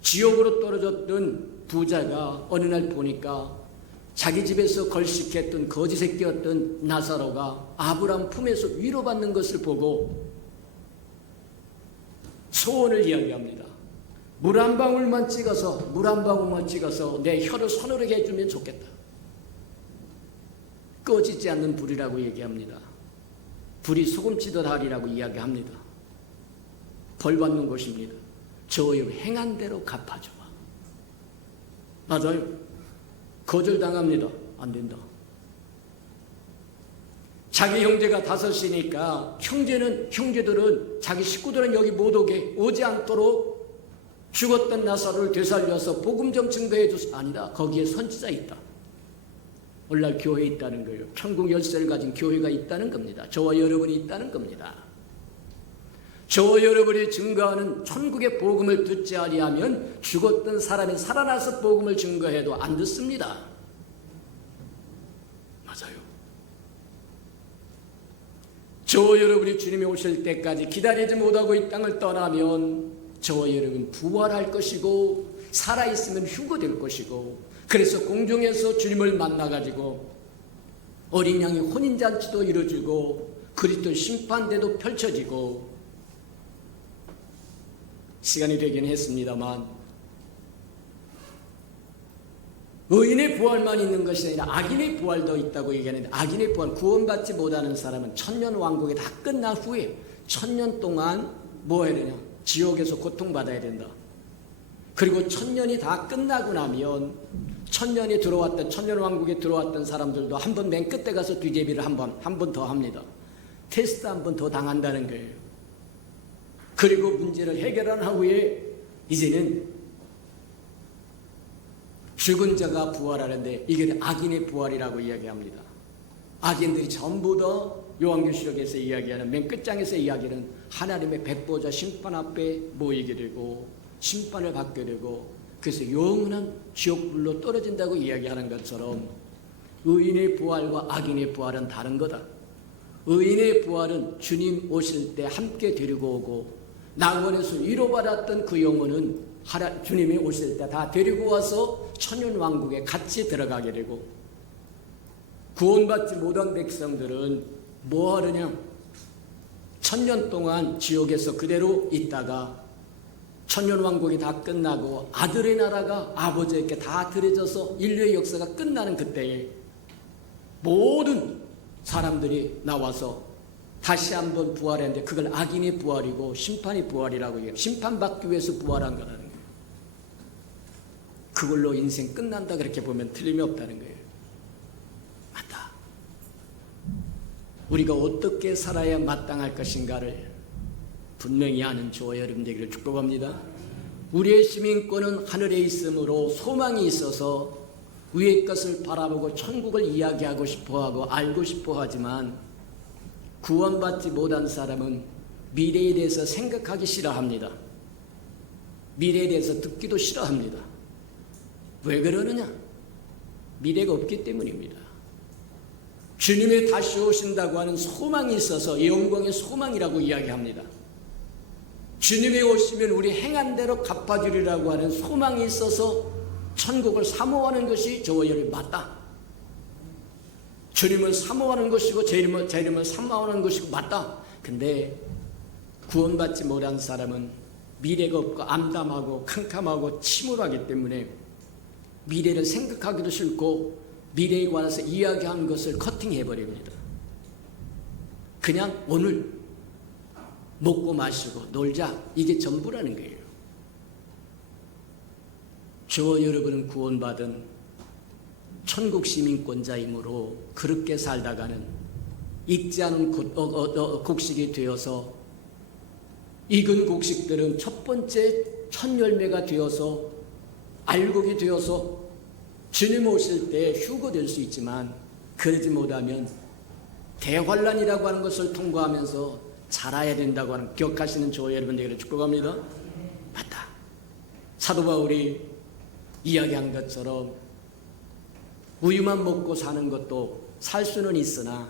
지옥으로 떨어졌던 부자가 어느 날 보니까 자기 집에서 걸식했던 거지 새끼였던 나사로가 아브라함 품에서 위로받는 것을 보고 소원을 이야기합니다. 물 한 방울만 찍어서 내 혀를 서늘하게 해주면 좋겠다. 꺼지지 않는 불이라고 얘기합니다. 불이 소금치듯 하리라고 이야기합니다. 벌 받는 것입니다. 저의 행한 대로 갚아줘. 맞아요. 거절당합니다. 안 된다. 자기 형제가 5이니까 형제들은 자기 식구들은 여기 못 오지 않도록 죽었던 나사로를 되살려서 복음 좀 증거해 주소. 아니다. 거기에 선지자 있다. 오늘날 교회에 있다는 거예요. 천국 열쇠를 가진 교회가 있다는 겁니다. 저와 여러분이 있다는 겁니다. 저와 여러분이 증거하는 천국의 복음을 듣지 아니하면 죽었던 사람이 살아나서 복음을 증거해도 안 듣습니다. 맞아요. 저와 여러분이 주님이 오실 때까지 기다리지 못하고 이 땅을 떠나면 저와 여러분 부활할 것이고, 살아있으면 휴거될 것이고, 그래서 공중에서 주님을 만나가지고 어린 양의 혼인잔치도 이루어지고 그리스도 심판대도 펼쳐지고, 시간이 되긴 했습니다만 의인의 부활만 있는 것이 아니라 악인의 부활도 있다고 얘기하는데, 악인의 부활, 구원받지 못하는 사람은 천년 왕국이 다 끝난 후에 천년 동안 뭐 해야 되냐? 지옥에서 고통받아야 된다. 그리고 천년이 다 끝나고 나면 천년 왕국에 들어왔던 사람들도 한 번 맨 끝에 가서 뒤제비를 한 번 더 합니다. 테스트 한 번 더 당한다는 거예요. 그리고 문제를 해결한 후에 이제는 죽은 자가 부활하는데, 이게 악인의 부활이라고 이야기합니다. 악인들이 전부 다 요한계시록에서 이야기하는, 맨 끝장에서 이야기하는 하나님의 백보자 심판 앞에 모이게 되고 심판을 받게 되고, 그래서 영원한 지옥불로 떨어진다고 이야기하는 것처럼 의인의 부활과 악인의 부활은 다른 거다. 의인의 부활은 주님 오실 때 함께 데리고 오고, 낙원에서 위로받았던 그 영혼은 주님이 오실 때 다 데리고 와서 천년왕국에 같이 들어가게 되고, 구원받지 못한 백성들은 뭐 하느냐? 천년 동안 지옥에서 그대로 있다가 천년왕국이 다 끝나고 아들의 나라가 아버지에게 다 들여져서 인류의 역사가 끝나는 그때에 모든 사람들이 나와서 다시 한번 부활했는데, 그걸 악인의 부활이고 심판의 부활이라고 얘기해요. 심판받기 위해서 부활한 거라는 거예요. 그걸로 인생 끝난다 그렇게 보면 틀림이 없다는 거예요. 맞다. 우리가 어떻게 살아야 마땅할 것인가를 분명히 아는 저와 여러분 되기를 축복합니다. 우리의 시민권은 하늘에 있으므로 소망이 있어서 위의 것을 바라보고 천국을 이야기하고 싶어하고 알고 싶어하지만, 구원받지 못한 사람은 미래에 대해서 생각하기 싫어합니다. 미래에 대해서 듣기도 싫어합니다. 왜 그러느냐? 미래가 없기 때문입니다. 주님이 다시 오신다고 하는 소망이 있어서 영광의 소망이라고 이야기합니다. 주님이 오시면 우리 행한 대로 갚아주리라고 하는 소망이 있어서 천국을 사모하는 것이 저와 여러분이 맞다. 주님을 사모하는 것이고 제 이름을 사모하는 것이고 맞다. 근데 구원받지 못한 사람은 미래가 없고 암담하고 캄캄하고 침울하기 때문에 미래를 생각하기도 싫고 미래에 관해서 이야기하는 것을 커팅해버립니다. 그냥 오늘 먹고 마시고 놀자, 이게 전부라는 거예요. 저와 여러분은 구원받은 천국 시민권자이므로 그렇게 살다가는 익지 않은 곡식이 되어서 익은 곡식들은 첫 번째 첫 열매가 되어서 알곡이 되어서 주님 오실 때 휴거될 수 있지만 그러지 못하면 대환란이라고 하는 것을 통과하면서 자라야 된다고 하는 기억하시는 저와 여러분들에게 축복합니다. 맞다. 사도 바울이 이야기한 것처럼 우유만 먹고 사는 것도 살 수는 있으나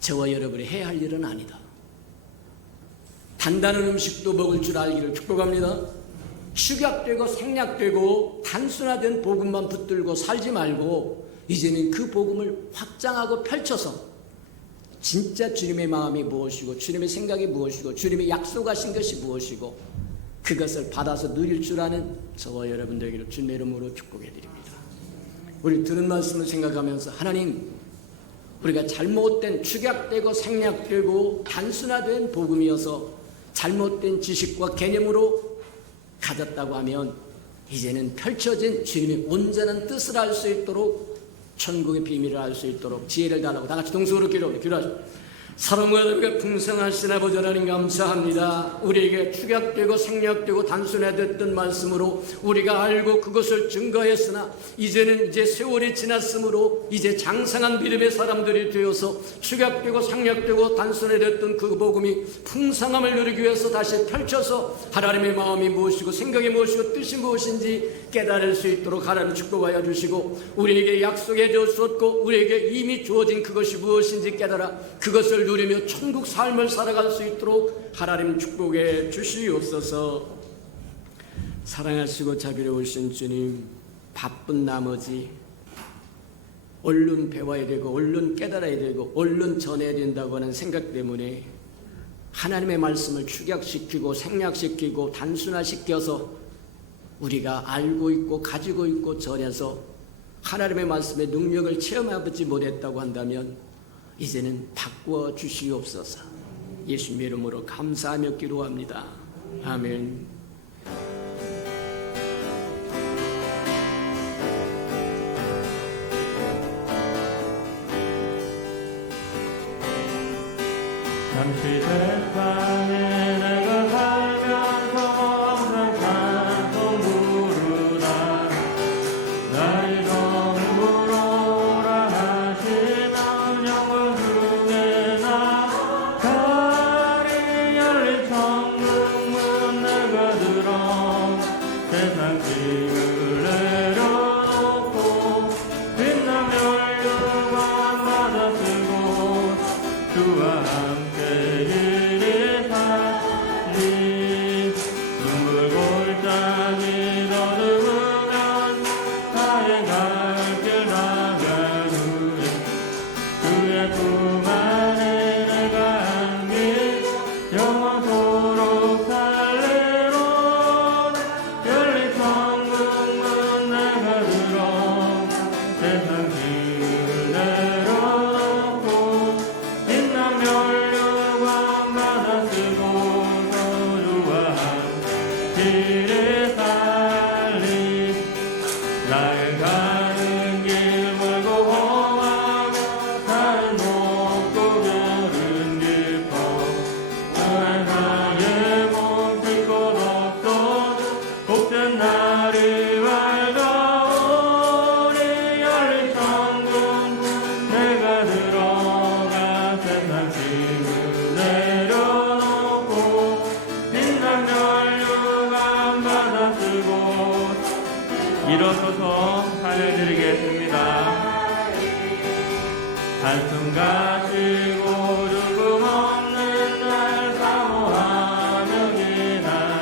저와 여러분이 해야 할 일은 아니다. 단단한 음식도 먹을 줄 알기를 축복합니다. 축약되고 생략되고 단순화된 복음만 붙들고 살지 말고 이제는 그 복음을 확장하고 펼쳐서 진짜 주님의 마음이 무엇이고 주님의 생각이 무엇이고 주님의 약속하신 것이 무엇이고 그것을 받아서 누릴 줄 아는 저와 여러분들에게 주님의 이름으로 축복해 드립니다. 우리 들은 말씀을 생각하면서 하나님, 우리가 잘못된 축약되고 생략되고 단순화된 복음이어서 잘못된 지식과 개념으로 가졌다고 하면 이제는 펼쳐진 주님의 온전한 뜻을 알 수 있도록 천국의 비밀을 알 수 있도록 지혜를 달라고 다 같이 동성으로 기도하십시오. 사랑과 은혜가 풍성하신 아버지 하나님 감사합니다. 우리에게 축약되고 생략되고 단순화됐던 말씀으로 우리가 알고 그것을 증거했으나 이제는 세월이 지났으므로 이제 장성한 믿음의 사람들이 되어서 축약되고 생략되고 단순화됐던 그 복음이 풍성함을 누리기 위해서 다시 펼쳐서 하나님의 마음이 무엇이고 생각이 무엇이고 뜻이 무엇인지 깨달을 수 있도록 하나님 축복하여 주시고 우리에게 약속해 주셨고 우리에게 이미 주어진 그것이 무엇인지 깨달아 그것을 누리며 천국 삶을 살아갈 수 있도록 하나님 축복해 주시옵소서. 사랑하시고 자비로우신 주님, 바쁜 나머지 얼른 배워야 되고 얼른 깨달아야 되고 얼른 전해야 된다고 하는 생각 때문에 하나님의 말씀을 축약시키고 생략시키고 단순화시켜서 우리가 알고 있고 가지고 있고 전해서 하나님의 말씀의 능력을 체험하지 못했다고 한다면 이제는 바꾸어 주시옵소서. 예수님의 이름으로 감사하며 기도합니다. 아멘. 잠시 세상에 내가 살면서 항상 찬송 부르다 나의 전부로 오라 하시면 영원 중에 나 달이 열린 천국문 내가 들어 세상 짐을 내려놓고 빛나며 영광 받아 쓰고 주와 함께 이리 살리 눈물 골짜기 더듬으면 나의 갈 길 나간 후에 그의 품 안에 내가 안긴 영원토록 살리로 열린 천국문 내가 들어 세상 짐을 내려놓고 빛나며 영광 받아 쓰고 서주와 함께 살리 날 가는 길 멀고 험하고 달은 높고 별은 깊어 날 사이에 멈출 곳 없어 복된 날이 밝아오니 열린 천국 내가 들어가 세상 짐을 내려놓고 빛나며 영광 받아 쓰고 일어서서 찬양드리겠습니다. 한숨 가시고 죽음 없는 날 사모하며 기나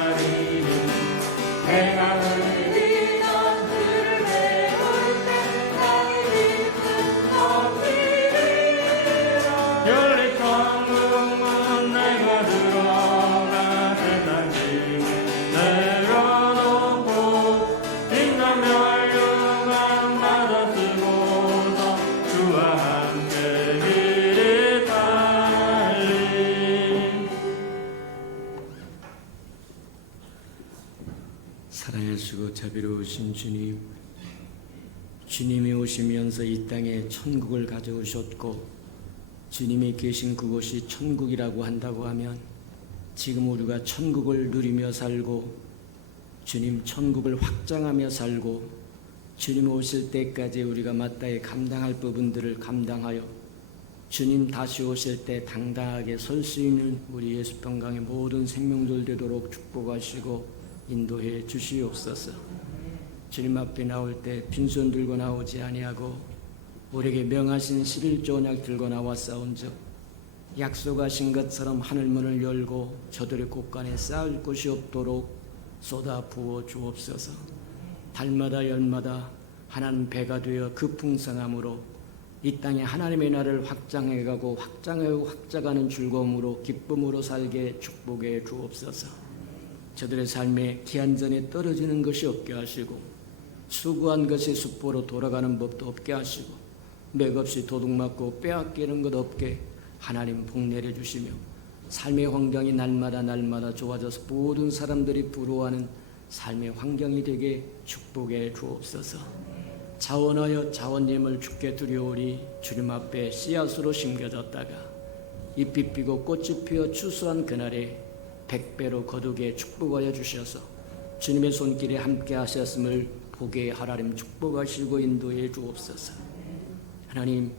열린 천국문 내가 들어가 세상 짐 내려놓고 빛난 멸류관 받아 쓰고서 주와 함께 길을 달림. 사랑하시고 자비로우신 주님, 주님이 오시면서 이 땅에 천국을 가져오셨고 주님이 계신 그곳이 천국이라고 한다고 하면 지금 우리가 천국을 누리며 살고 주님 천국을 확장하며 살고 주님 오실 때까지 우리가 마땅히 감당할 부분들을 감당하여 주님 다시 오실 때 당당하게 설 수 있는 우리 예수 평강의 모든 생명들 되도록 축복하시고 인도해 주시옵소서. 주님 앞에 나올 때 빈손 들고 나오지 아니하고 우리에게 명하신 11조 언약 들고 나왔사온즉 약속하신 것처럼 하늘문을 열고 저들의 곳간에 쌓을 곳이 없도록 쏟아 부어 주옵소서. 달마다 열마다 하나님 배가 되어 그 풍성함으로 이 땅에 하나님의 나라를 확장해가고 확장하고 확장하는 즐거움으로 기쁨으로 살게 축복해 주옵소서. 저들의 삶에 기한전에 떨어지는 것이 없게 하시고 수고한 것이 숫보로 돌아가는 법도 없게 하시고 맥없이 도둑맞고 빼앗기는 것 없게 하나님 복 내려주시며 삶의 환경이 날마다 좋아져서 모든 사람들이 부러워하는 삶의 환경이 되게 축복해 주옵소서. 자원하여 자원님을 주께 드려오리. 주님 앞에 씨앗으로 심겨졌다가 잎이 피고 꽃이 피어 추수한 그날에 100배로 거두게 축복하여 주셔서 주님의 손길에 함께 하셨음을 보게 하나님 축복하시고 인도해 주옵소서. 하나님,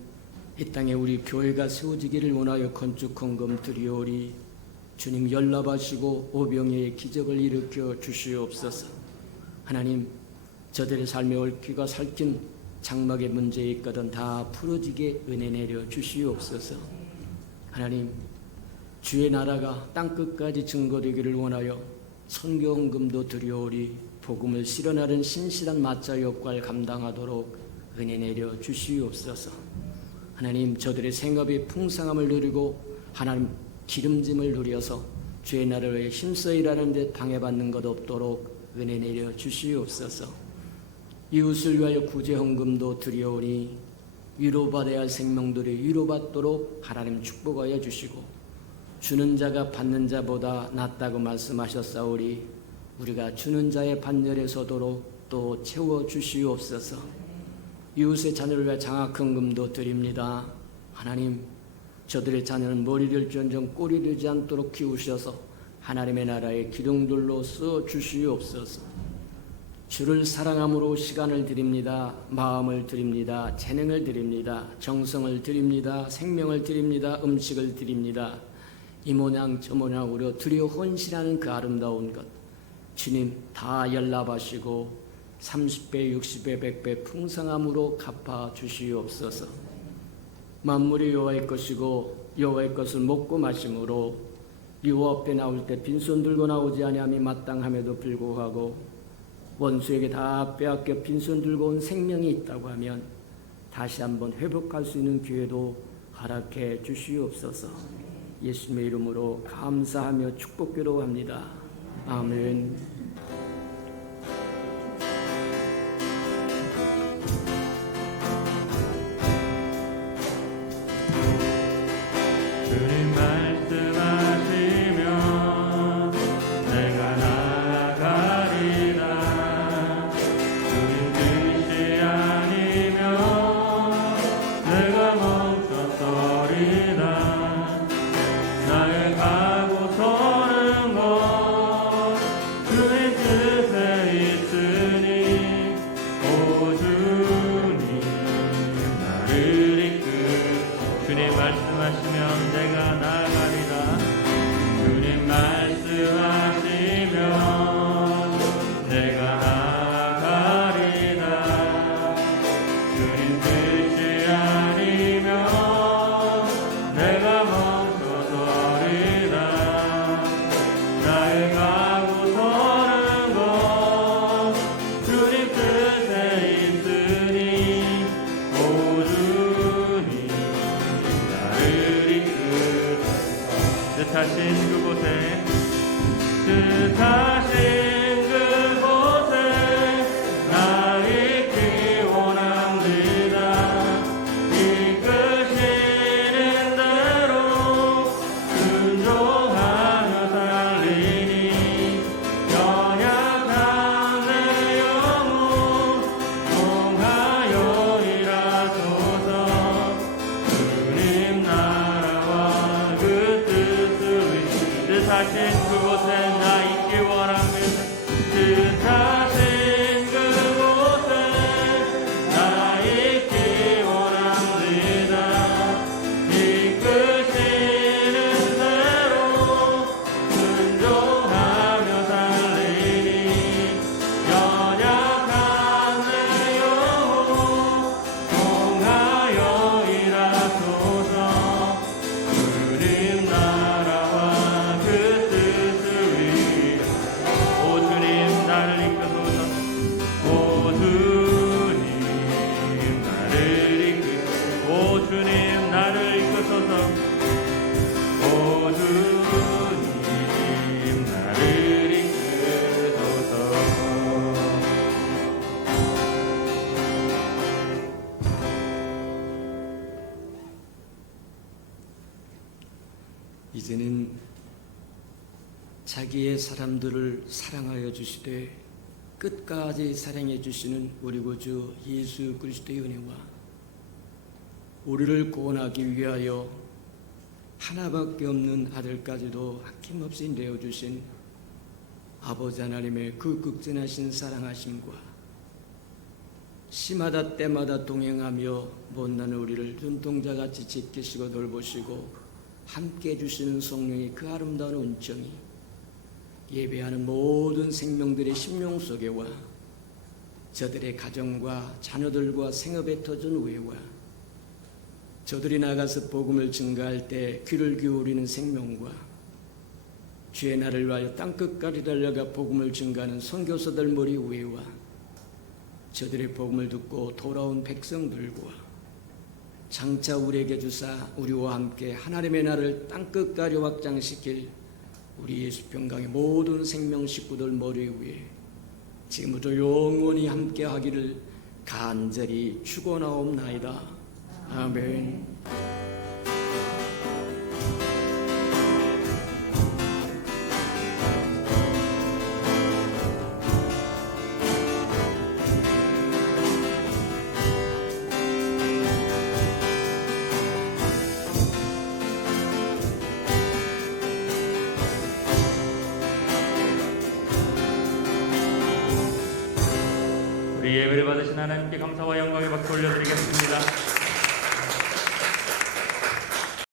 이 땅에 우리 교회가 세워지기를 원하여 건축 헌금 드리오리. 주님 연락하시고 오병이의 기적을 일으켜 주시옵소서. 하나님, 저들의 삶에 얽히가 살킨 장막의 문제 있거든 다 풀어지게 은혜 내려 주시옵소서. 하나님, 주의 나라가 땅끝까지 증거되기를 원하여 선교 헌금도 드려오리. 복음을 실현하는 신실한 마자 역할 감당하도록 은혜 내려 주시옵소서. 하나님, 저들의 생업이 풍성함을 누리고 하나님 기름짐을 누려서 주의 나라를 힘써 일하는 데 방해받는 것 없도록 은혜 내려 주시옵소서. 이웃을 위하여 구제 헌금도 드려오니 위로받아야 할 생명들이 위로받도록 하나님 축복하여 주시고 주는 자가 받는 자보다 낫다고 말씀하셨사오리. 우리가 주는 자의 반열에 서도록 또 채워 주시옵소서. 이웃의 자녀를 위해 장학헌금도 드립니다. 하나님, 저들의 자녀는 머리를 전정 꼴이 되지 않도록 키우셔서 하나님의 나라의 기둥들로 써 주시옵소서. 주를 사랑함으로 시간을 드립니다. 마음을 드립니다. 재능을 드립니다. 정성을 드립니다. 생명을 드립니다. 음식을 드립니다. 이 모양 저 모양으로 드려 헌신하는 그 아름다운 것 주님 다 연락하시고 30배, 60배, 100배 풍성함으로 갚아 주시옵소서. 만물이 여호와의 것이고 여호와의 것을 먹고 마심으로 여호와 앞에 나올 때 빈손 들고 나오지 아니함이 마땅함에도 불구하고 원수에게 다 빼앗겨 빈손 들고 온 생명이 있다고 하면 다시 한번 회복할 수 있는 기회도 허락해 주시옵소서. 예수님의 이름으로 감사하며 축복기도합니다. 아멘. 주님 말씀하시면 내가 나아가리라. 주님 뜻이 아니면 내가 멈췄으리라. 나의 가고 서는 것 주님 뜻에 있으니 오 주님 나를 이끌. 주님 말씀하시면 내가 나아가리라. 주님 말씀하시면 내가 나아가리라. 주님 뜻이 아니면 내가 멈춰서리라. 나의 가고 서는 것 주님 뜻에 있으니 오 주님 나를 이끌. 뜻하신 그곳에 뜻하신 그곳에 나 있기 원합니다. 이끄시는 대로 순종하며 살리니 연약한 내 영혼 통하여 일하소서. 주님 나라와 그 뜻을 뜻하신 그곳에 나 있기 원합니다. 뜻하신 그곳에 나 있기 원합니다. 이끄시는 대로 순종하며 살리니 연약한 내 영혼 통하여 일하소서. 주님 나라와 그 뜻을 위해 오 주님 나를 이끄소서. 오 주님 나를 이끄소서. 오 주님 나를 이끄소서. 오 주님 나를 이끄소서. 이제는 자기의 사람들을 사랑하여 주시되 끝까지 사랑해 주시는 우리 구주 예수 그리스도의 은혜와 우리를 구원하기 위하여 하나밖에 없는 아들까지도 아낌없이 내어주신 아버지 하나님의 그 극진하신 사랑하심과 시마다 때마다 동행하며 못나는 우리를 눈동자같이 지키시고 돌보시고 함께 해주시는 성령의 그 아름다운 은총이 예배하는 모든 생명들의 심령 속에와 저들의 가정과 자녀들과 생업에 터진 우애와 저들이 나가서 복음을 증가할 때 귀를 기울이는 생명과 주의 날을 위하여 땅끝까지 달려가 복음을 증가하는 선교사들 머리 우애와 저들의 복음을 듣고 돌아온 백성들과 장차 우리에게 주사 우리와 함께 하나님의 나라를 땅끝까지 확장시킬 우리 예수평강의 모든 생명 식구들 머리 위에 지금부터 영원히 함께 하기를 간절히 축원하옵나이다. 아멘. 우리 예배를 받으신 하나님께 감사와 영광의 박수 올려드리겠습니다.